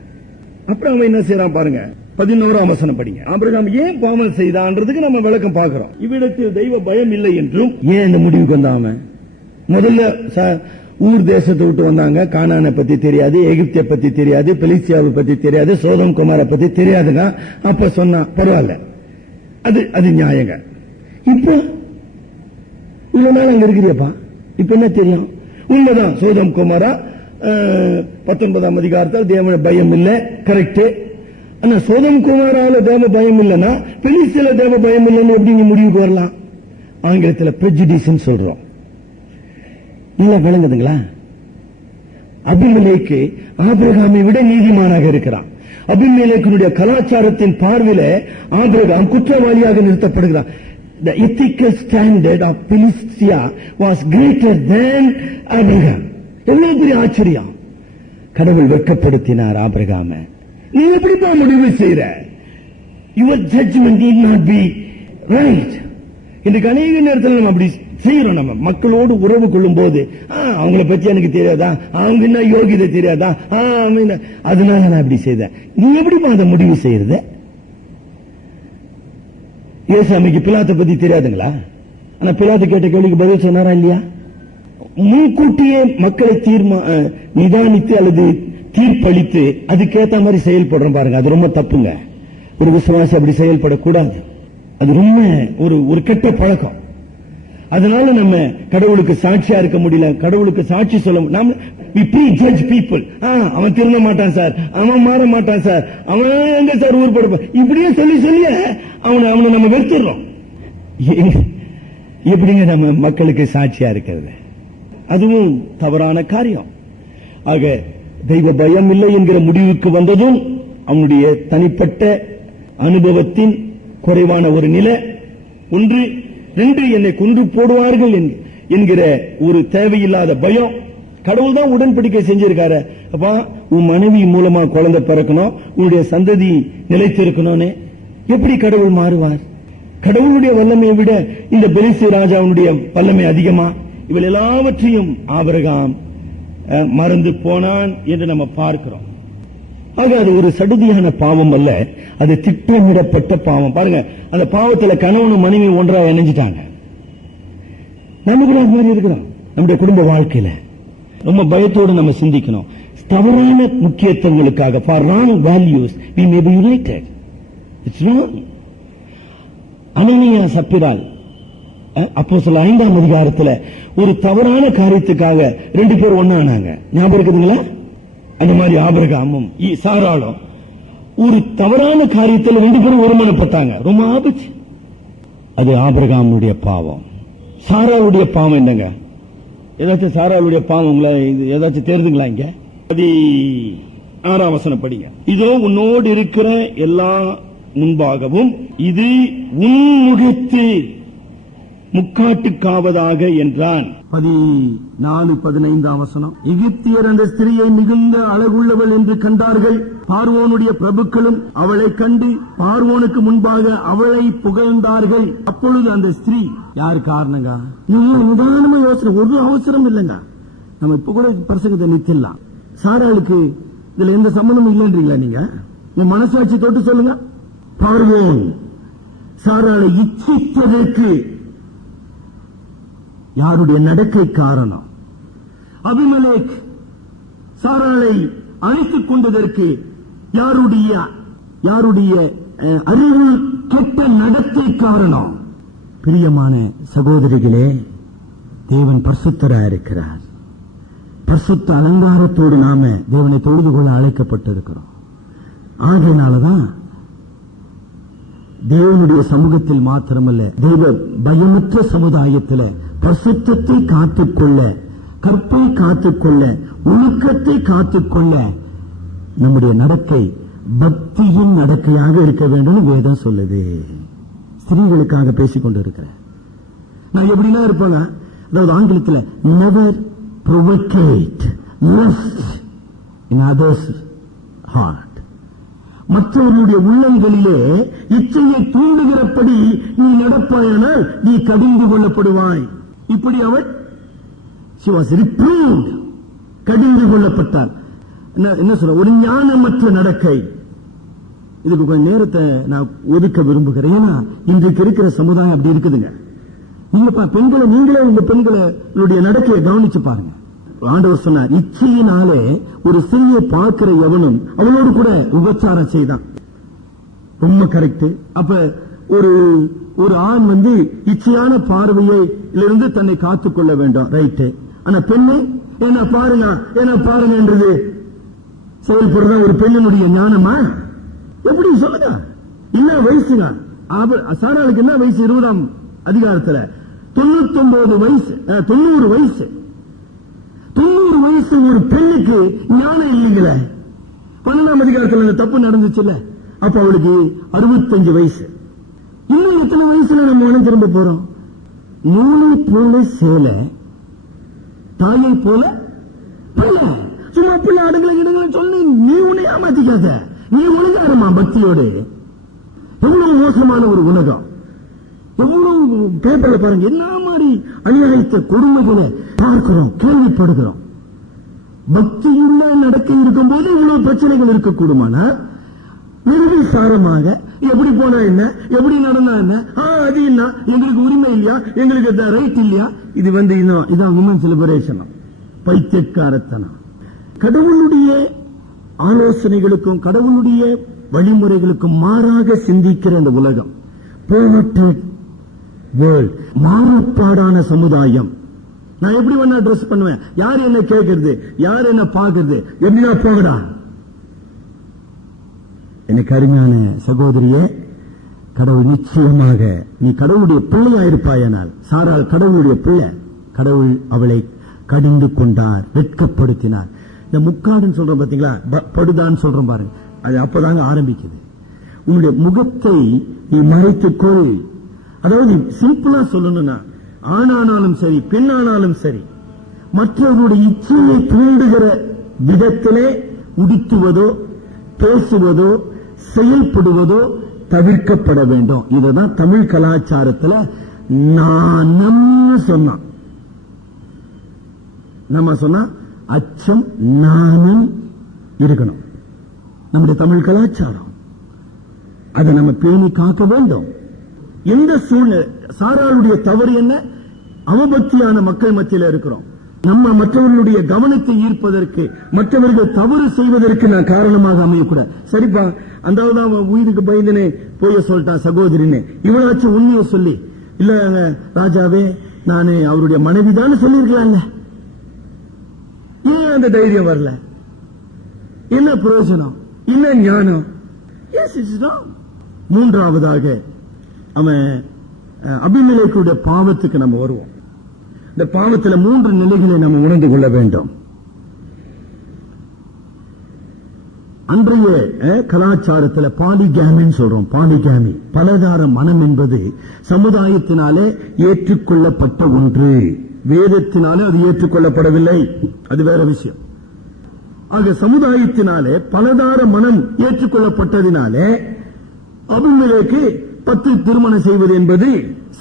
அப்புறம் அவன் என்ன செய்யறான் பாருங்க, 11ஆம் வசனம் படிங்க. ஆபிரகாம் ஏன் பாவம் செய்தான்றதுக்கு நம்ம விளக்கம் பார்க்கிறோம். இவ்விடத்தில் தெய்வ பயம் இல்லை என்றும் ஏன் இந்த முடிவுக்கு வந்தாம? முதல்ல ஊர் தேசத்தை விட்டு வந்தாங்க. கானானை பத்தி தெரியாது, எகிப்தை பத்தி தெரியாது, பெலிஸ்தியாவை பத்தி தெரியாது, சோதம் குமாரை பத்தி தெரியாதுங்க. அப்ப சொன்னா பரவாயில்ல, அது நியாயங்க. இப்ப இவ்வளவு நாள் அங்க இருக்கிறியப்பா, இப்ப என்ன தெரியும்? உண்மைதான், சோதம் குமாரா 19ஆம் அதிகாரத்தால் தேவ பயம் இல்ல, கரெக்ட். ஆனா சோதம் குமாரால தேவ பயம் இல்லைன்னா பெலிஸ்தியில தேவ பயம் இல்லைன்னு எப்படி நீ முடிவுக்கு வரலாம்? ஆங்கிலத்தில் prejudice சொல்றோம். நல்லா விளங்குதுங்களா? அபிமெலேக்கு ஆபிரகாமை விட நீதிமானாக இருக்கிறான். அபிமெலேக்கினுடைய கலாச்சாரத்தின் பார்வையில ஆபிரகாம் குற்றவாளியாக நிறுத்தப்படுகிறான். The ethical standard of Philistia was greater than Abraham. எவ்வளவு பெரிய ஆச்சரியம்! கடவுள் வெட்கப்படுத்தினார் ஆபிரகாம. நீ எப்படிப்பா முடிவு செய்யற? Your judgment need not be right. இன்றைக்கு அநேக நேரத்தில் நம்ம அப்படி செய்யறோம். நம்ம மக்களோடு உறவு கொள்ளும் போது அவங்கள பத்தி எனக்கு தெரியாதா, அவங்க என்ன யோகிதை தெரியாதா, அதனால நான் அப்படி செய்தேன். நீ எப்படிப்பா அதை முடிவு செய்யறது? ஏசாமிக்கு பிலாத்தை பத்தி தெரியாதுங்களா? ஆனா பிலாத்து கேட்ட கேள்விக்கு பதில் சொன்னாரா இல்லையா? முன்கூட்டியே மக்களை நிதானித்து அல்லது தீர்ப்பளித்து அதுக்கேற்ற மாதிரி செயல்படுறோம் பாருங்க, அது ரொம்ப தப்புங்க. ஒரு விசுவாசி அப்படி செயல்படக்கூடாது. அது ரொம்ப ஒரு கெட்ட பழக்கம். அதனால நம்ம கடவுளுக்கு சாட்சியா இருக்க முடியல, கடவுளுக்கு சாட்சி சொல்ல நாம judge people. அவன் திருந்த மாட்டான் சார், அவன் மாற மாட்டான் சார், அவன் எங்க சார் ஊர் படுப்ப, இப்படியே சொல்லி அவனை நம்ம வெறுத்துறோம். எப்படிங்க நம்ம மக்களுக்கு சாட்சியா இருக்கிறது? அதுவும் தவறான காரியம். ஆக தெய்வ பயம் இல்லை என்கிற முடிவுக்கு வந்ததும் அவனுடைய தனிப்பட்ட அனுபவத்தின் குறைவான ஒரு நிலை. 1, 2 என்னை கொன்று போடுவார்கள் என்கிற ஒரு தேவையில்லாத பயம். கடவுள் தான் உடன்படிக்கை செஞ்சிருக்காரு. அப்பா உன் மனைவி மூலமா குழந்தை பிறக்கணும், உன்னுடைய சந்ததி நிலைத்திருக்கணும்னு எப்படி கடவுள் மாறுவார்? கடவுளுடைய வல்லமையை விட இந்த பெலிஸ்து ராஜாவுடைய வல்லமை அதிகமா? இவள் எல்லாவற்றையும் ஆபிரகாம் மறந்து போனான் என்று நம்ம பார்க்கிறோம். ஆக அது ஒரு சடுதியான பாவம் அல்ல, அது திட்டமிடப்பட்ட பாவம். பாருங்க, அந்த பாவத்துல கணவனும் மனைவி ஒன்றா இணைஞ்சிட்டாங்க. நம்ம கூட அது மாதிரி இருக்கிறோம். நம்முடைய குடும்ப வாழ்க்கையில ரொம்ப பயத்தோடு நம்ம சிந்திக்கணும். தவறான முக்கியத்துவங்களுக்காக for wrong values we may be united. It's wrong. அனனியா சப்பிரால் அப்போஸ்தலர் 5ஆம் அதிகாரத்துல ஒரு தவறான காரியத்துக்காக 2 பேர் ஒண்ணானாங்க. ஞாபகம் இருக்குதுங்களா? அந்த மாதிரி ஆபிரகாமும் சாராளும் ஒரு தவறான காரியத்தில் 2 பேரும் ஒருமனப்பட்டாங்க. ரொம்ப ஆபத்து. அது ஆபிரகாமுடைய பாவம். சாராளுடைய பாவம் என்னங்க? ஏதாச்சும் சாராளுடைய பாவம் உங்களை ஏதாச்சும் தெரியுதுங்களா? இங்க 16ஆம் வசனம் படிங்க. இதோ உன்னோடு இருக்கிற எல்லா முன்பாகவும் இது உன் முகத்து முக்காட்டுக்காவதாக என்றான். 14-15ஆம் வசனம். எகிப்தியர் அந்த ஸ்திரியை மிகுந்த அழகுள்ளவள் என்று கண்டார்கள். பார்வோனுடைய பிரபுக்களும் அவளை கண்டு பார்வோனுக்கு முன்பாக அவளை புகழ்ந்தார்கள். அப்பொழுது அந்த ஸ்திரீ யார் காரணங்க? நிதானமா யோசனை, ஒரு அவசரம் இல்லைங்க. நம்ம இப்ப கூட பிரசங்கத்தை நிறுத்திடலாம். சாராளுக்கு இதுல எந்த சம்பந்தமும் இல்லைன்றீங்களா? நீங்க உங்க மனசாட்சி தொட்டு சொல்லுங்க. பார்வோன் சாராளை இச்சித்ததற்கு யாருடைய நடக்கை காரணம்? அபிமெலேக் சாராளை அழைத்துக் கொண்டதற்கு யாருடைய அறிவு கெட்ட நடத்தை காரணம்? பிரியமான சகோதரிகளே, தேவன் பரிசுத்தராக இருக்கிறார். பரிசுத்த அலங்காரத்தோடு நாம தேவனை தொழுது கொள்ள அழைக்கப்பட்டிருக்கிறோம். ஆகையினாலதான் தேவனுடைய சமூகத்தில் மாத்திரமல்ல, தெய்வ பயமற்ற சமுதாயத்தில் பரிசுத்தத்தை காத்துக்கொள்ள, கற்பை காத்துக்கொள்ள, ஒழுக்கத்தை காத்துக்கொள்ள நம்முடைய நடக்கை பக்தியின் நடக்கையாக இருக்க வேண்டும் வேதம் சொல்லுது. ஸ்திரீகளுக்காக பேசிக் கொண்டிருக்கிறேன். நான் எப்படின்னா இருப்பாங்க, அதாவது ஆங்கிலத்தில் never provocate lust in others heart. மற்றவர்களுடைய உள்ளங்களிலே இச்சையை தூண்டுகிறபடி நீ நடப்பாயானால் நீ கடிந்து கொள்ளப்படுவாய். இப்படி அவள் she was reproved, கடிந்து கொள்ளப்பட்டார். என்ன சொல்ற, ஒரு ஞானமற்ற நடக்கை. இதுக்கு கொஞ்சம் நேரத்தை நான் ஒதுக்க விரும்புகிறேன். ஏன்னா இன்றைக்கு இருக்கிற சமுதாயம் அப்படி இருக்குதுங்க. நீங்களே உங்க பெண்களுடைய நடக்கையை கவனிச்சு பாருங்க. ஆண்டவர் சொன்னார், இச்சையினாலே ஒரு ஸ்திரியை பார்க்கிற எவனும் அவளோடு கூட உபச்சாரம் செய்தான். ரொம்ப கரெக்ட். அப்ப ஒரு ஆண் இச்சையான பார்வையிலிருந்து தன்னை காத்துக்கொள்ள வேண்டும், ரைட்டு. ஆனா பெண்ணை என்ன பாருங்க என்றது செயல்படுறதா ஒரு பெண்ணினுடைய ஞானமா? எப்படி சொல்லுங்க? என்ன வயசுங்க? சாராளுக்கு என்ன வயசு? 20ஆம் அதிகாரத்துல 99 வயசு, 90 வயசு. 90 வயசு ஒரு பெண்ணுக்கு ஞானம் இல்லைங்களே. 12ஆம் அதிகாரத்தில் அந்த தப்பு நடந்துச்சுல்ல, அப்ப அவளுக்கு 65 வயசு. இன்னும் எத்தனை வயசுல நம்ம மனம் திரும்ப போறோம்? நூலை போல சேலை, தாயை போல பிள்ளை. சும்மா பிள்ளை அடுக்கல கிடங்களை சொல்லி நீ உன்னை ஏமாத்திக்காத. நீ ஒழுங்காரமா பக்தியோடு. எவ்வளவு மோசமான ஒரு உலகம், எவ்வளவு பேப்பர்ல பாருங்க என்ன மாதிரி அநியாயத்தை கொடுமைகளை பார்க்கிறோம், கேள்விப்படுகிறோம். பக்தியுள்ள நடக்கை இருக்கும் போது இவ்வளவு பிரச்சனைகள் இருக்கக்கூடுமானால் நிர்விசாரமாக எப்படி போனா என்ன, எப்படி நடந்தா என்ன, அது என்ன, எங்களுக்கு உரிமை இல்லையா, எங்களுக்கு ரைட் இல்லையா? இது இதான் விமன்ஸ் லிபரேஷன், பைத்தியக்காரத்தனம். கடவுளுடைய ஆலோசனைகளுக்கும் கடவுளுடைய வழிமுறைகளுக்கும் மாறாக சிந்திக்கிற இந்த உலகம், perverted வேர்ல்ட், மாறுபாடான சமுதாயம். நான் எப்படி வேணா ட்ரெஸ் பண்ணுவேன், யார் என்ன கேட்கறது, யார் என்ன பார்க்கறது, எப்படின்னா போகடா. எனக்கு அருமையான சகோதரியே, கடவுள் நிச்சயமாக நீ கடவுளுடைய பிள்ளையா இருப்பாயானால், சாரால் கடவுளுடைய பிள்ளை, கடவுள் அவளை கடிந்து கொண்டார், வெட்கப்படுத்தினார். இந்த முக்காடுன்னு சொல்றோம் பாத்தீங்களா, படுதான்னு சொல்றோம் பாருங்க, அது அப்பதாங்க ஆரம்பிக்குது. உன்னுடைய முகத்தை நீ மறைத்துக்கொள். அதாவது சிம்பிளா சொல்லணும்னா, ஆணானாலும் சரி பெண்ணானாலும் சரி, மற்றவர்களுடைய இச்சையை தூண்டுகிற விதத்திலே உடுத்துவதோ பேசுவதோ செயல்படுவதோ தவிர்க்கப்பட வேண்டும். இதுதான் தமிழ் கலாச்சாரத்தில் நாணம் சொன்னான். நம்ம சொன்னா அச்சம் நாணம் இருக்கணும். நம்முடைய தமிழ் கலாச்சாரம் அதை நம்ம பேணி காக்க வேண்டும். எந்த சூழ்நிலை, சாராளுடைய தவறு என்ன, அவபக்தியான மக்கள் மத்தியில் இருக்கிறோம். நம்ம மற்றவர்களுடைய கவனத்தை ஈர்ப்பதற்கு, மற்றவர்கள் தவறு செய்வதற்கு நான் காரணமாக அமையக்கூடாது. சரிப்பா, அந்த அவன் உயிருக்கு பயந்துனே போய் சொல்லிட்டான் சகோதரின்னு, இவனாச்சும் உண்மையை சொல்லி, இல்ல ராஜாவே நானு அவருடைய மனைவிதான் சொல்லிருக்கலாம்ல, ஏன் அந்த தைரியம் வரல, என்ன பிரயோஜனம், என்ன ஞானம்? மூன்றாவதாக அவன் அபிமெலேக்குடைய பாவத்துக்கு நம்ம வருவோம். இந்த பாவத்தில் 3 நிலைகளை நம்ம உணர்ந்து கொள்ள வேண்டும். அன்றைய கலாச்சாரத்தில் பாலிகாமின்னு சொல்றோம். பாலிகாமி, பலதார மனம் என்பது சமுதாயத்தினாலே ஏற்றுக்கொள்ளப்பட்ட ஒன்று, வேதத்தினாலே அது ஏற்றுக்கொள்ளப்படவில்லை, அது வேற விஷயம். ஆக சமுதாயத்தினாலே பலதார மனம் ஏற்றுக்கொள்ளப்பட்டதினாலே அபிமெலேக்கு 10 திருமணம் செய்வது என்பது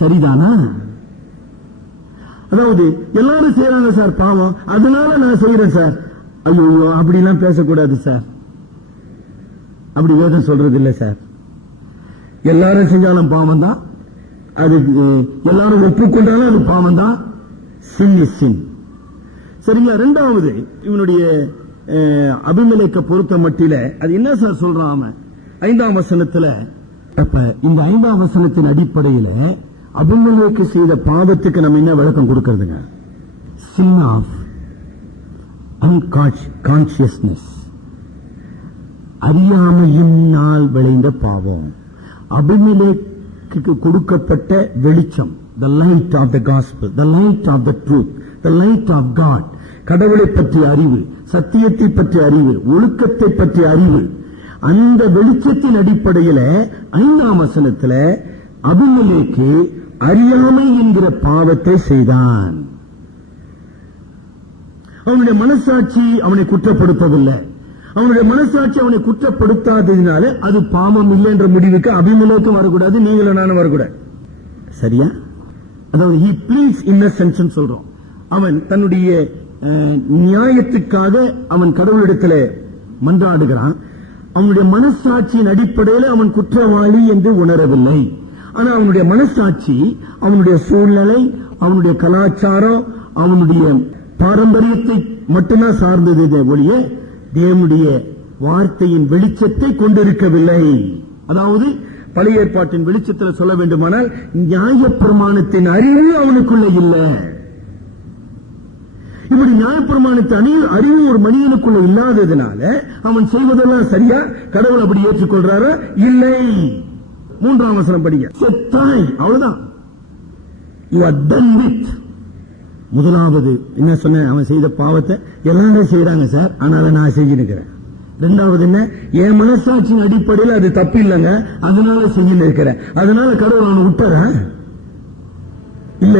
சரிதானா? அதாவது எல்லாரும் செய்யறாங்க சார் பாவம், அதனால நான் செய்யறேன் சார். ஐயோ, அப்படிலாம் பேசக்கூடாது சார், அப்படி வேதம் சொல்றது இல்லை சார். எல்லாரும் செஞ்சாலும் பாவம் தான், அது எல்லாரும் ஒப்புக்கொண்டாலும் அது பாவம் தான். Sin is sin. சரிங்களா? இரண்டாவது, இவனுடைய அபிமெலேக்க பொறுத்த மட்டில அது என்ன சார் சொல்றான் அவன் 5ஆம் வசனத்துல. அப்ப இந்த 5ஆம் வசனத்தின் அடிப்படையில் அபிமெலேக்கு செய்த பாவத்துக்கு நம்ம என்ன விளக்கம் கொடுக்கிறதுங்க? sin of unconsciousness, அறியாமையினால் விளைந்த பாவம். அபிமெலேக்கு கொடுக்கப்பட்ட வெளிச்சம், the light of the gospel, the light of the truth, the light of God, கடவுளை பற்றிய அறிவு, சத்தியத்தை பற்றிய அறிவு, ஒழுக்கத்தை பற்றிய அறிவு, அந்த வெளிச்சத்தின் அடிப்படையில் 5ஆம் வசனத்தில் அபிமெலேக்கு அறியாமை என்கிற பாவத்தை செய்தான். அவனுடைய மனசாட்சி அவனை குற்றப்படுத்தவில்லை. அவனுடைய மனசாட்சி அவனை குற்றப்படுத்தாததினால அது பாவம் இல்லை என்ற முடிவுக்கு அபிமெலேக்கும் வரக்கூடாது, நீங்களும் நானும் வரக்கூடாது. சரியா? அதாவது he pleads innocence சொல்றோம். அவன் தன்னுடைய நியாயத்துக்காக அவன் கடவுளிடத்தில் மன்றாடுகிறான். அவனுடைய மனசாட்சியின் அடிப்படையில் அவன் குற்றவாளி என்று உணரவில்லை. ஆனா அவனுடைய மனசாட்சி அவனுடைய சூழ்நிலை, அவனுடைய கலாச்சாரம், அவனுடைய பாரம்பரியத்தை மட்டும்தான் சார்ந்தது ஒழிய தேவனுடைய வார்த்தையின் வெளிச்சத்தை கொண்டிருக்கவில்லை. அதாவது பழைய ஏற்பாட்டின் வெளிச்சத்தில் சொல்ல வேண்டுமானால் நியாயப்பிரமாணத்தின் அறிவு அவனுக்குள்ள இல்லை. இப்படி நியாயப்பிரமாணத்தின் அறிவு ஒரு மனிதனுக்குள்ள இல்லாததுனால அவன் செய்வதெல்லாம் சரியா, கடவுள் அப்படி ஏற்றுக்கொள்றாரா? இல்லை. 3ஆம் வசனம் படிங்க. செத்தாய், அவ்வளவுதான். You are done with. முதலாவது என்ன சொன்ன, அவன் செய்த பாவத்தை எல்லாரும் செய்யறாங்க சார், ஆனால நான் செஞ்சிருக்கிறேன். இரண்டாவது என்ன, என் மனசாட்சியின் அடிப்படையில் அது தப்பு இல்லைங்க, அதனால செஞ்சுன்னு இருக்கிறேன், அதனால கடவுள் அவனை விட்டுற இல்ல,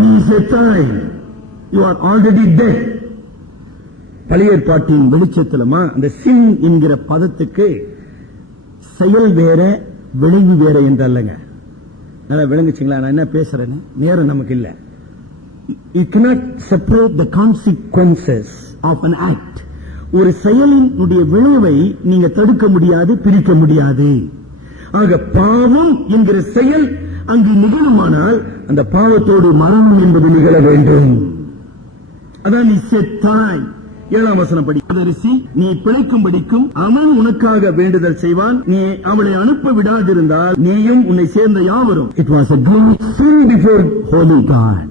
நீ செத்தாய், you are already dead. பழைய ஏற்பாட்டின் வெளிச்சத்திலமா அந்த சின் என்கிற பதத்துக்கு செயல் வேற விளைவு வேற என்று அல்லங்க. நல்லா விளங்குச்சுங்களா நான் என்ன பேசுறேன்னு? நேரம் நமக்கு இல்ல. You cannot separate the consequences of an act. ஒரு செயலினுடைய விளைவை நீங்க தடுக்க முடியாது, பிரிக்க முடியாது. ஆக பாவம் என்கிற செயல் அங்கு நிகழுமானால் அந்த பாவத்தோடு மரணம் என்பது நிகழ வேண்டும். அதான் நீ செத்தாய், 7ஆம் வசனம் படி. தரிசி, நீ பிழைக்கும்படிக்கும் அவன் உனக்காக வேண்டுதல் செய்வான். நீ அவளை அனுப்ப விடாதிருந்தால் நீயும் உன்னை சேர்ந்த யாவரும். It was a great sin before holy God.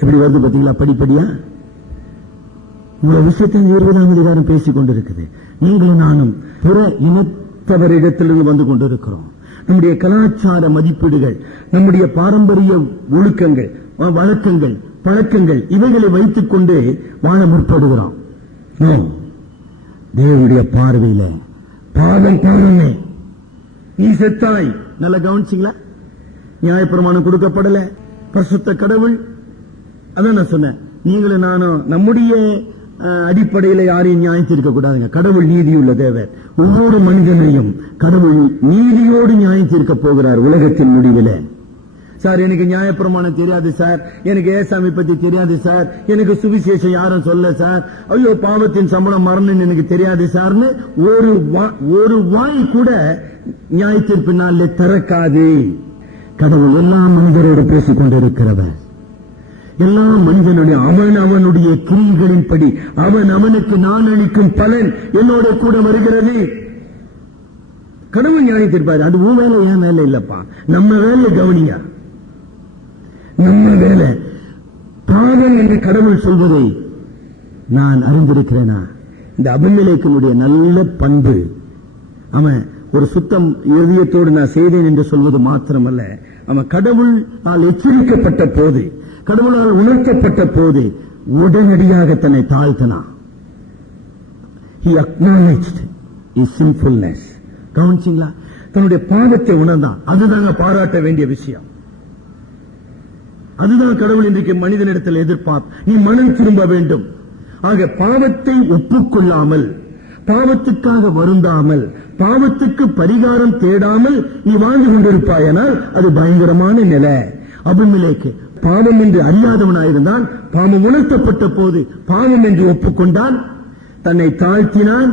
எப்படி வருது பாத்தீங்களா படிப்படியா? உங்கள் விஷயத்தை 20ஆம் அதிகாரம் பேசிக் கொண்டிருக்குது. நீங்களும் நானும் பிற இனத்தவரிடத்திலிருந்து வந்து கொண்டிருக்கிறோம். நம்முடைய கலாச்சார மதிப்பீடுகள், நம்முடைய பாரம்பரிய ஒழுக்கங்கள், வழக்கங்கள், பழக்கங்கள் இவைகளை வைத்துக் கொண்டு வாழ முற்படுகிறோம். தேவனுடைய பார்வையில பாவம் பாவமே. நீ செத்தாய். நல்லா கவனிச்சிங்களா? நியாயப்பிரமாணம் கொடுக்கப்படல. பரிசுத்த கடவுள். அதான் நான் சொன்னேன், நீங்களும் நானும் நம்முடைய அடிப்படையில யாரையும் நியாயத்திருக்க கூடாதுங்க. கடவுள் நீதியுள்ள தேவர். ஒவ்வொரு மனிதனையும் கடவுள் நீதியோடு நியாயத்திருக்க போகிறார் உலகத்தின் முடிவில். சார், எனக்கு நியாயப்பிரமாணம் தெரியாது சார், எனக்கு ஏசாமி பத்தி தெரியாது சார், எனக்கு சுவிசேஷம் யாரும் சொல்ல சார், ஐயோ பாவத்தின் சம்பளம் மரணம் எனக்கு தெரியாது சார்னு ஒரு வாய் கூட நியாயத்திற்கு நாளில் திறக்காது. கடவுள் எல்லா மனிதரோடு பேசிக் கொண்டிருக்கிறவர். எல்லா மனிதனுடைய அவனுடைய கிரியைகளின்படி அவனுக்கு நான் அளிக்கும் பலன் என்னோட கூட வருகிறது. கடவுள் நியாயத்திருப்பாரு. அது உன் வேலை, என் வேலை இல்லப்பா. நம்ம வேலை கவனியா. நம்ம வேலை பாவம் என்று கடவுள் சொல்வதை நான் அறிந்திருக்கிறேனா? இந்த அபிமெலேக்கினுடைய நல்ல பண்பு, அவன் ஒரு சுத்தம் இதயத்தோடு நான் செய்தேன் என்று சொல்வது மாத்திரமல்ல, அவன் கடவுளால் எச்சரிக்கப்பட்ட போது, கடவுளால் உணர்த்தப்பட்ட போது உடனடியாக தன்னை தாழ்த்தினான். He acknowledged his sinfulness. கவனிச்சீங்களா? தன்னுடைய பாவத்தை உணர்ந்தான். அதுதாங்க பாராட்ட வேண்டிய விஷயம். அதுதான் கடவுள் இன்றைக்கு மனிதனிடத்தில் எதிர்பார்ப்பு. நீ மனம் திரும்ப வேண்டும். ஆக பாவத்தை ஒப்புக்கொள்ளாமல், பாவத்துக்காக வருந்தாமல், பாவத்துக்கு பரிகாரம் தேடாமல் நீ வாழ்ந்து கொண்டிருப்பாயனால் அது பயங்கரமான நிலை. அபிமெலேக்கு பாவம் என்று அறியாதவனாயிருந்தான். பாவம் உணர்த்தப்பட்ட போது பாவம் என்று ஒப்புக்கொண்டான், தன்னை தாழ்த்தினான்.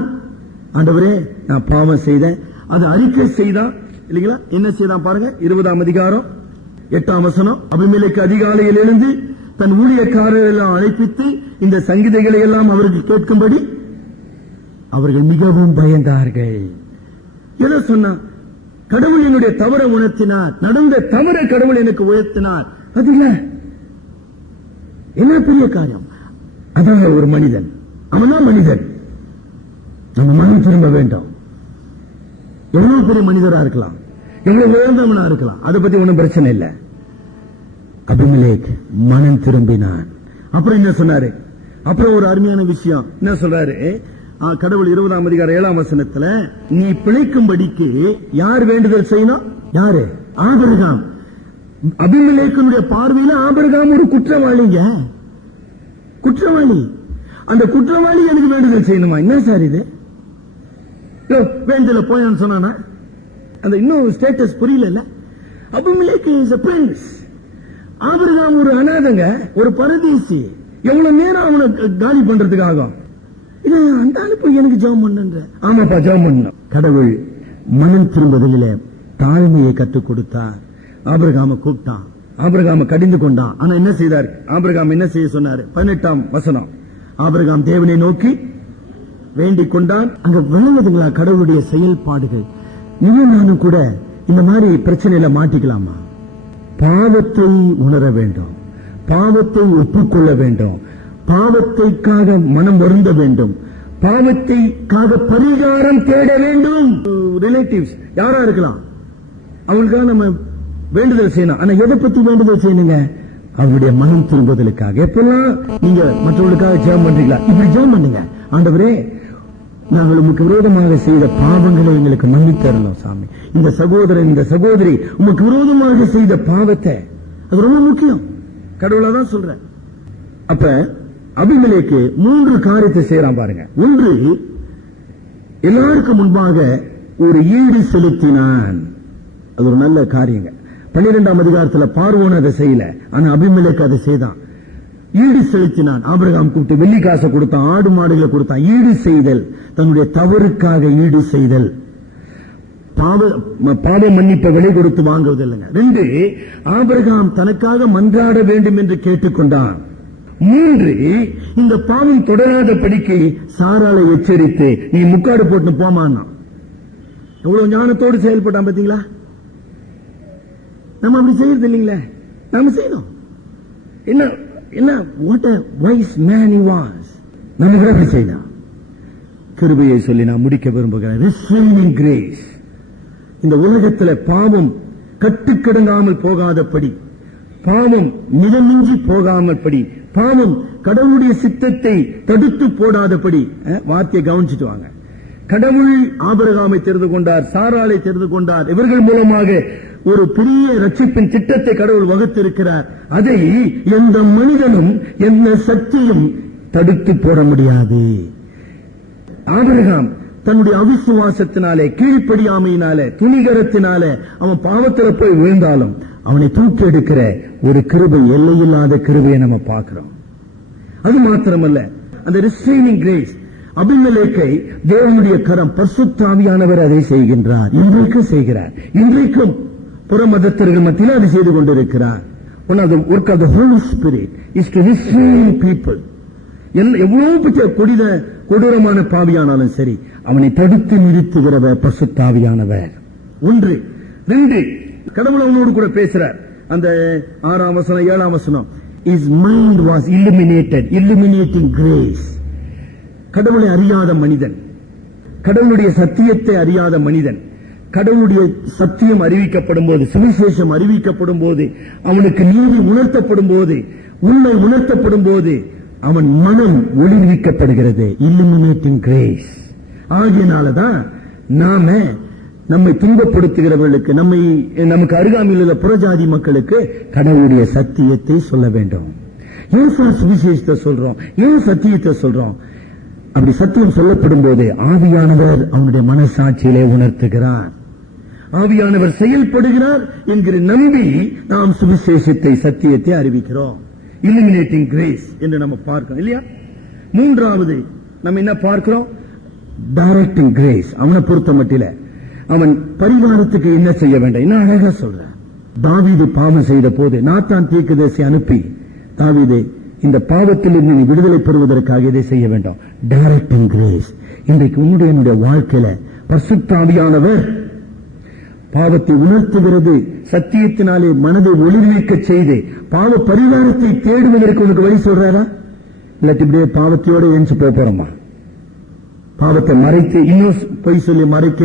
ஆண்டவரே, நான் பாவம் செய்தேன், அது அறிக்கை செய்தான். இல்லைங்களா? என்ன செய்தான் பாருங்க, 20ஆம் அதிகாரம் 8ஆம் வசனம். அபிமெலேக்கு அதிகாலையில் எழுந்து தன் ஊழியக்காரர்கள் எல்லாம் அழைப்பித்து இந்த சங்கீதைகளை எல்லாம் அவர்கள் கேட்கும்படி அவர்கள் மிகவும் பயந்தார்கள். எதை சொன்னா? கடவுள் என்னுடைய தவறை உணர்த்தினார், நடந்த தவறை கடவுள் எனக்கு உயர்த்தினார். அது இல்ல, என்ன பெரிய காரியம். அதாங்க ஒரு மனிதன். அவன்தான் மனிதன். நம்ம மனம் திரும்ப வேண்டும். எவ்வளவு பெரிய மனிதரா இருக்கலாம், எவ்வளவு உயர்ந்தவனா இருக்கலாம், அதை பத்தி ஒன்றும் பிரச்சனை இல்லை. அபிமெலேக் மனம் திரும்பினான். அப்புறம் என்ன சொன்னாரு? அப்புறம் ஒரு அருமையான விஷயம் என்ன சொல்றாரு கடவுள் 20ஆம் அதிகாரம் 7ஆம் வசனத்துல, நீ பிழைக்கும்படிக்கு யார் வேண்டுதல் செய்யணும்? யாரு? ஆபிரகாம். அபிமெலேக்கினுடைய பார்வையில ஆபிரகாம் ஒரு குற்றவாளிங்க, குற்றவாளி. அந்த குற்றவாளி எனக்கு வேண்டுதல் செய்யணுமா? என்ன சார் இது? வேண்டுதல போயான்னு சொன்னானா? அந்த இன்னும் ஸ்டேட்டஸ் புரியல. Abimelech is a prince. Abraham ஒரு அநாதங்க, ஒரு பரதேசி. எவ்வளவு நேரம் அவனை காலி பண்றதுக்காக இது அந்த அனுப்பு எனக்கு ஜெபம் பண்ணுன்ற. ஆமாப்பா, ஜெபம் பண்ணணும். கடவுள் மனம் திரும்புதலிலே தாழ்மையை கற்றுக் கொடுத்தார். ஆபிரகாம கூப்பிட்டான், ஆபிரகாம கடிந்து கொண்டான். ஆனா என்ன செய்தார்? ஆபிரகாம் என்ன செய்ய சொன்னாரு? 18ஆம் வசனம். ஆபிரகாம் தேவனை நோக்கி வேண்டிக் கொண்டான். அங்க விளங்குதுங்களா கடவுளுடைய செயல்பாடுகள்? நீயும் நானும் கூட இந்த மாதிரி பிரச்சனையில மாட்டிக்கலாமா? பாவத்தை உணர வேண்டும், பாவத்தை ஒப்புக்கொள்ள வேண்டும், பாவத்தைக்காக மனம் வருந்த வேண்டும், பாவத்தைக்காக பரிகாரம் தேட வேண்டும். ரிலேட்டிவ்ஸ் யாரா இருக்கலாம், அவங்களுக்காக நம்ம வேண்டுதல் செய்யணும். ஆனா எதை பத்தி வேண்டுதல் செய்யணுங்க? அவருடைய மனம் திரும்புதலுக்காக. எப்பெல்லாம் நீங்க மற்றவர்களுக்காக ஜெபம் பண்றீங்களா, இப்படி ஜெபம் பண்ணுங்க. ஆண்டவரே, நாங்கள் உமக்கு விரோதமாக செய்த பாவங்களை எங்களுக்கு மன்னித்தரலாம் சாமி. இந்த சகோதரன், இந்த சகோதரி உமக்கு விரோதமாக செய்த பாவத்தை, அது ரொம்ப முக்கியம். கடவுளாதான் சொல்ற. அப்ப அபிமெலேக்கு 3 காரியத்தை செய்யறான் பாருங்க. ஒன்று, எல்லாருக்கும் முன்பாக ஒரு ஈடு செலுத்தினான். அது ஒரு நல்ல காரியங்க. 12ஆம் அதிகாரத்துல பார்வோன் அதை செய்யல, ஆனா அபிமெலேக்கு அதை செய்தான். ஈடு செலுத்தினான். ஆபிரகாம் கூப்பிட்டு வெள்ளி காசை கொடுத்தான், ஆடு மாடுகளை கொடுத்தான். ஈடு செய்தல், தன்னுடைய தவறுக்காக ஈடு செய்தல். பாவ மன்னிப்பை விலை கொடுத்து வாங்குவது இல்லைங்க. 2, ஆபிரகாம் தனக்காக மன்றாட வேண்டும் என்று கேட்டுக்கொண்டான். 3, இந்த பாவம் தொடராத படிக்கு சாராளை எச்சரித்து நீ முக்காடு போட்டு போமான்னா. எவ்வளவு ஞானத்தோடு செயல்பட்டான் பாத்தீங்களா? நம்ம அப்படி செய்யறது இல்லைங்களே, நாம செய்யணும். என்ன what a wise man he was. நம்ம கூட அப்படி செய்யலாம். கிருபையை சொல்லி நான் முடிக்க விரும்புகிறேன். restraining grace. இந்த உலகத்தில் பாவம் கட்டுக்கடங்காமல் போகாதபடி, பாவம் மிதமிஞ்சி போகாமல் படி, பாவம் கடவுளுடைய சித்தத்தை தடுத்து போடாதபடி, வார்த்தையை கவனிச்சுட்டு வாங்க. கடவுள் ஆபிரகாமை தெரிந்து கொண்டார், சாராளை தெரிந்து கொண்டார். இவர்கள் மூலமாக ஒரு பெரிய ரட்சிப்பின் திட்டத்தை கடவுள் வகுத்திருக்கிறார். அதை எந்த மனிதனும் எந்த சக்தியும் தடுத்து போட முடியாது. ஆபிரகாம் தன்னுடைய அவிசுவாசத்தினாலே, கீழ்ப்படியாமையினாலே, துணிகரத்தினாலே அவன் பாவத்தில் போய் விழுந்தாலும் அவனை தூக்கி எடுக்கிற ஒரு கிருபை, எல்லையில்லாத கிருபையை நம்ம பார்க்கிறோம். அது மாத்திரமல்ல, அந்த ரிஸ்ட்ரெய்னிங் கிரேஸ், அபிமெலேக்கை தேவனுடைய கரம், பரிசுத்த ஆவியானவர் அதை செய்கின்றார், இன்றைக்கும் செய்கிறார். இன்றைக்கும் புற மதத்தர்கள் மத்தியில் அதை செய்து கொண்டிருக்கிறார். One of the work of the Holy Spirit is to restrain people. எவ்வளவு பெரிய கொடூரமான பாவியானாலும் சரி, அவனை தடுத்து நிறுத்துகிறவர் பரிசுத்த ஆவியானவர். 1. 2, கடவுள் அவனோடு கூட பேசுறார். அந்த 6ஆம் வசனம் 7ஆம் வசனம், his mind was illuminated, illuminating grace. கடவுளை அறியாத மனிதன், கடவுளுடைய சத்தியத்தை அறியாத மனிதன், கடவுளுடைய சத்தியம் அறிவிக்கப்படும் போது, சுவிசேஷம் அறிவிக்கப்படும் போது, அவனுக்கு நீதி உணர்த்தப்படும் போது, உண்மை உணர்த்தப்படும் போது அவன் மனம் ஒளிர்விக்கப்படுகிறது. illuminating grace. ஆகியனாலதான் நாம நம்மை துன்பப்படுத்துகிறவர்களுக்கு, நமக்கு அருகாமையில் உள்ள புறஜாதி மக்களுக்கு கடவுளுடைய சத்தியத்தை சொல்ல வேண்டும். ஏன் சுவிசேஷத்தை சொல்றோம், ஏன் சத்தியத்தை சொல்றோம்? அப்படி சத்தியம் சொல்லப்படும் போது ஆவியானவர் அவனுடைய மனசாட்சியிலே உணர்த்துகிறார், ஆவியானவர் செயல்படுகிறார் என்கிற நம்பி நாம் சுவிசேஷத்தை, சத்தியத்தை அறிவிக்கிறோம். illuminating grace என்று நம்ம பார்க்கிறோம் இல்லையா? 3வது நம்ம என்ன பார்க்கிறோம்? directing grace. அவனை பொறுத்த மட்டில அவன் பரிவாரத்துக்கு என்ன செய்ய வேண்டும், என்ன அழகா சொல்ற. தாவீது பாவம் செய்த போது நாத்தான் தீர்க்கதரிசி அனுப்பி, தாவீது இந்த பாவத்திலிருந்து நீ விடுதலை பெறுவதற்காக இதை செய்ய வேண்டும். directing grace. இன்றைக்கு உன்னுடைய வாழ்க்கையில பரிசுத்த ஆவியானவர் பாவத்தை உணர்த்துகிறது, சத்தியத்தினாலே மனதை ஒளிர்விக்க செய்து பாவ பரிகாரத்தை தேடுவதற்கு உனக்கு வழி சொல்றாரா? இல்லாட்டி இப்படியே பாவத்தையோட ஏஞ்சி போறோமா? பாவத்தை மறைத்து இன்னும் பொய் சொல்லி மறைக்க,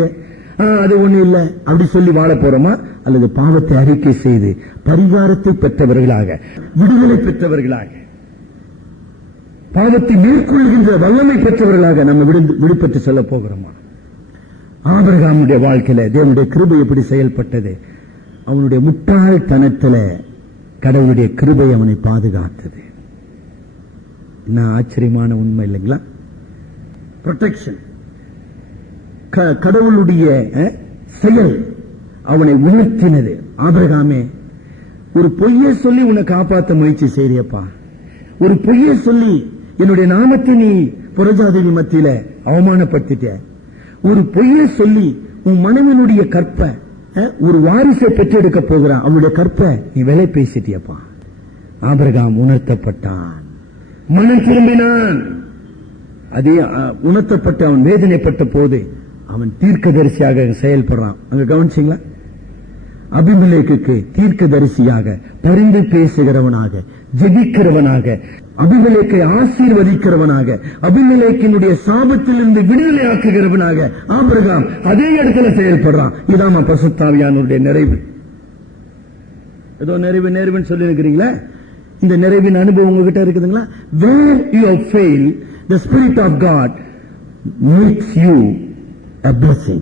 அது ஒண்ணு இல்ல அப்படி சொல்லி வாழ போறோமா? அல்லது பாவத்தை அறிக்கை செய்து பரிகாரத்தை பெற்றவர்களாக, விடுதலை பெற்றவர்களாக, பாவத்தை மேற்கொள்கின்ற வல்லமை பெற்றவர்களாக நம்ம விடுபட்டு செல்ல போகிறோமா? ஆபிரகாமுடைய வாழ்க்கையில தேவனுடைய கிருபை எப்படி செயல்பட்டது? அவனுடைய முட்டாள்தனத்தில் கடவுளுடைய கிருபை அவனை பாதுகாத்தது. என்ன ஆச்சரியமான உண்மை இல்லைங்களா? ப்ரொடெக்ஷன், கடவுளுடைய செயல் அவனை உணர்த்தினது. ஆபிரகாமே, ஒரு பொய்யை சொல்லி உன்னை காப்பாற்ற முயற்சி செய்யப்பா, ஒரு பொய்யை சொல்லி என்னுடைய நாமத்தை நீ புறஜாதிகள் மத்தியில அவமானப்படுத்திட்ட, ஒரு பொய்யை சொல்லி உன் மனைவினுடைய கற்ப, ஒரு வாரிசை பெற்றெடுக்க போகிறான், அவனுடைய கற்ப நீ விலை பேசிட்டியப்பா. ஆபிரகாம் உணர்த்தப்பட்டான், மனம் திரும்பினான். அதே உணர்த்தப்பட்டு அவன் வேதனைப்பட்ட போது அவன் தீர்க்கதரிசியாக செயல்படுறான். அங்க கவனிச்சீங்களா? அபிமெலேக்குக்கு தீர்க்கதரிசியாக, பரிந்து பேசுகிறவனாக, ஜெபிக்கிறவனாக, அபிமெலேக்கை ஆசீர்வதிக்கிறவனாக, அபிமெலேக்கினுடைய சாபத்திலிருந்து விடுதலை ஆக்குகிறவனாக ஆபிரகாம் அதே இடத்துல செயல்படுறான். இதாம பரிசுத்த ஆவியானவருடைய நிறைவு. ஏதோ நிறைவுன்னு சொல்லி இருக்கிறீங்களா? இந்த நிறைவின் அனுபவம் உங்ககிட்ட இருக்குதுங்களா? Where you have failed, the Spirit of God makes you a blessing.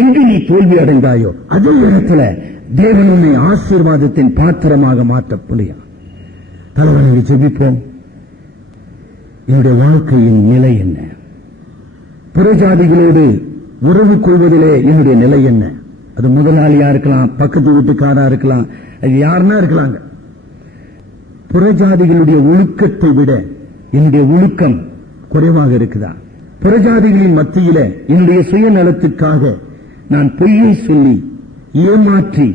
எங்கு நீ தோல்வி அடைந்தாயோ அதே இடத்துல தேவன் உன்னை ஆசீர்வாதத்தின் பாத்திரமாக மாற்ற முடியும். தலைவனை ஜெபிப்போம். என்னுடைய வாழ்க்கையின் நிலை என்ன? புறஜாதிகளோடு உறவு கொள்வதிலே என்னுடைய நிலை என்ன? அது முதலாளியா இருக்கலாம், பக்கத்து வீட்டுக்காரா இருக்கலாம், அது யாருன்னா இருக்கலாங்க. புறஜாதிகளுடைய ஒழுக்கத்தை விட என்னுடைய ஒழுக்கம் குறைவாக இருக்குதா? புறஜாதிகளின் மத்தியில என்னுடைய சுயநலத்துக்காக நான் பொய்யை சொல்லி ஏமாற்றி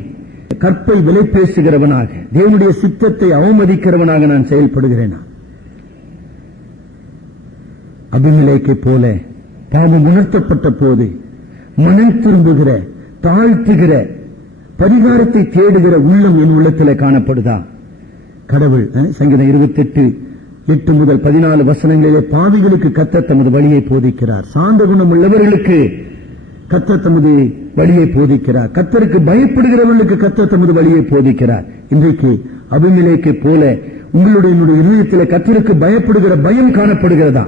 கற்பை விலை பேசுகிறவனாக, தேவனுடைய சித்தத்தை அவமதிக்கிறவனாக நான் செயல்படுகிறேனா? அபிமெலேக்கை போல பாவம் உணர்த்தப்பட்ட போது மனம் திரும்புகிற, தாழ்த்துகிற, பரிகாரத்தை தேடுகிற உள்ளம் என் உள்ளத்திலே காணப்படுதா? கடவுள் சங்கீதம் 28:8 முதல் 14 வசனங்களிலே பாவிகளுக்கு கர்த்தர் தமது வழியை போதிக்கிறார், சாந்த குணம் உள்ளவர்களுக்கு கர்த்தர் தமது வழியை போதிக்கிறார், கர்த்தருக்கு பயப்படுகிறவர்களுக்கு கர்த்தர் தமது வழியை போதிக்கிறார். இன்றைக்கு அபிமெலேக்கை போல உங்களுடைய இதயத்தில் கர்த்தருக்கு பயப்படுகிற பயம் காணப்படுகிறதா?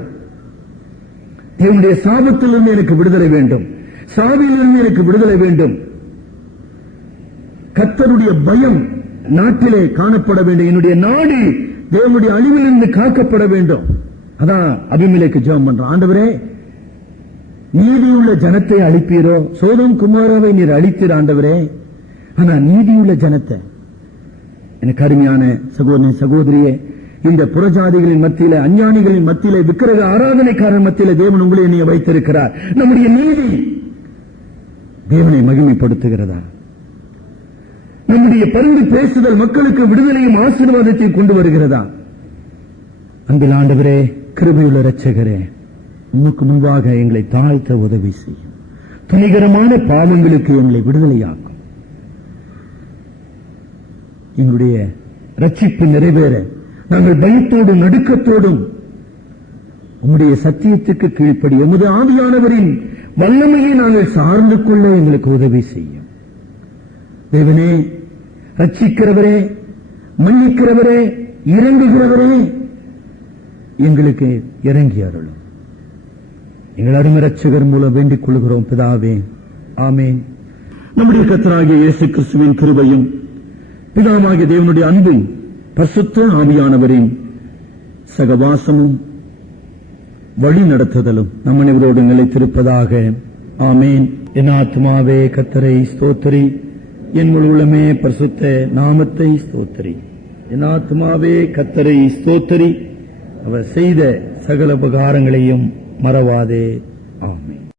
தேவனுடைய சாபத்திலிருந்து எனக்கு விடுதலை வேண்டும், சாவியிலிருந்து எனக்கு விடுதலை வேண்டும், கர்த்தருடைய பயம் நாட்டிலே காணப்பட வேண்டும், என்னுடைய நாடு தேவனுடைய அழிவிலிருந்து காக்கப்பட வேண்டும். அதான் அபிமெலேக்கு ஜெபம் பண்றான். ஆண்டவரே, நீதியுள்ள ஜனத்தை அழிப்பீரோ? சோதோம் குமாராவை நீர் அழித்தீர் ஆண்டவரே. ஆனா நீதியுள்ள ஜனத்தை, எனக்கு அருமையான சகோதரனே, சகோதரியே, இந்த புறஜாதிகளின் மத்தியில, அஞ்ஞானிகளின் மத்தியில, விக்கிரக ஆராதனைக்காரன் மத்தியில தேவன் உங்களை என்னைய வைத்திருக்கிறார். நம்முடைய நீதி தேவனை மகிமைப்படுத்துகிறதா? நம்முடைய பரிந்து பேசுதல் மக்களுக்கு விடுதலையும் ஆசீர்வாதத்தையும் கொண்டு வருகிறதா? அன்பில் ஆண்டவரே, கிருபையுள்ள இரட்சகரே, உமக்கு முன்பாக எங்களை தாழ்த்த உதவி செய்யும். துணிகரமான பாவங்களுக்கு எங்களை விடுதலையாக்கும். எங்களுடைய ரட்சிப்பு நிறைவேற நாங்கள் பயத்தோடும் நடுக்கத்தோடும் உம்முடைய சத்தியத்துக்கு கீழ்ப்படி எமது ஆவியானவரின் வல்லமையை நாங்கள் சார்ந்து கொள்ள எங்களுக்கு உதவி செய்யும். தேவனே, ரட்சிக்கிறவரே, மன்னிக்கிறவரே, இறங்குகிறவரே, எங்களுக்கு இறங்கி அருளும். எங்கள் அருமை இரட்சகர் மூலம் வேண்டிக் கொள்கிறோம் பிதாவே, ஆமென். நம்முடைய கர்த்தராகிய இயேசு கிறிஸ்துவின் கிருபையும் பிதாவாகிய தேவனுடைய அன்பும் பரிசுத்த ஆவியானவரின் சகவாசமும் வழி நடத்துதலும் நம் அனைவரோடு நிலைத்திருப்பதாக. ஆமென். என் ஆத்துமாவே கர்த்தரை ஸ்தோத்திரி, என் முழு உள்ளமே பரிசுத்த நாமத்தை ஸ்தோத்திரி. என் ஆத்துமாவே கர்த்தரை ஸ்தோத்திரி, அவர் செய்த சகல உபகாரங்களையும் மறவாதே.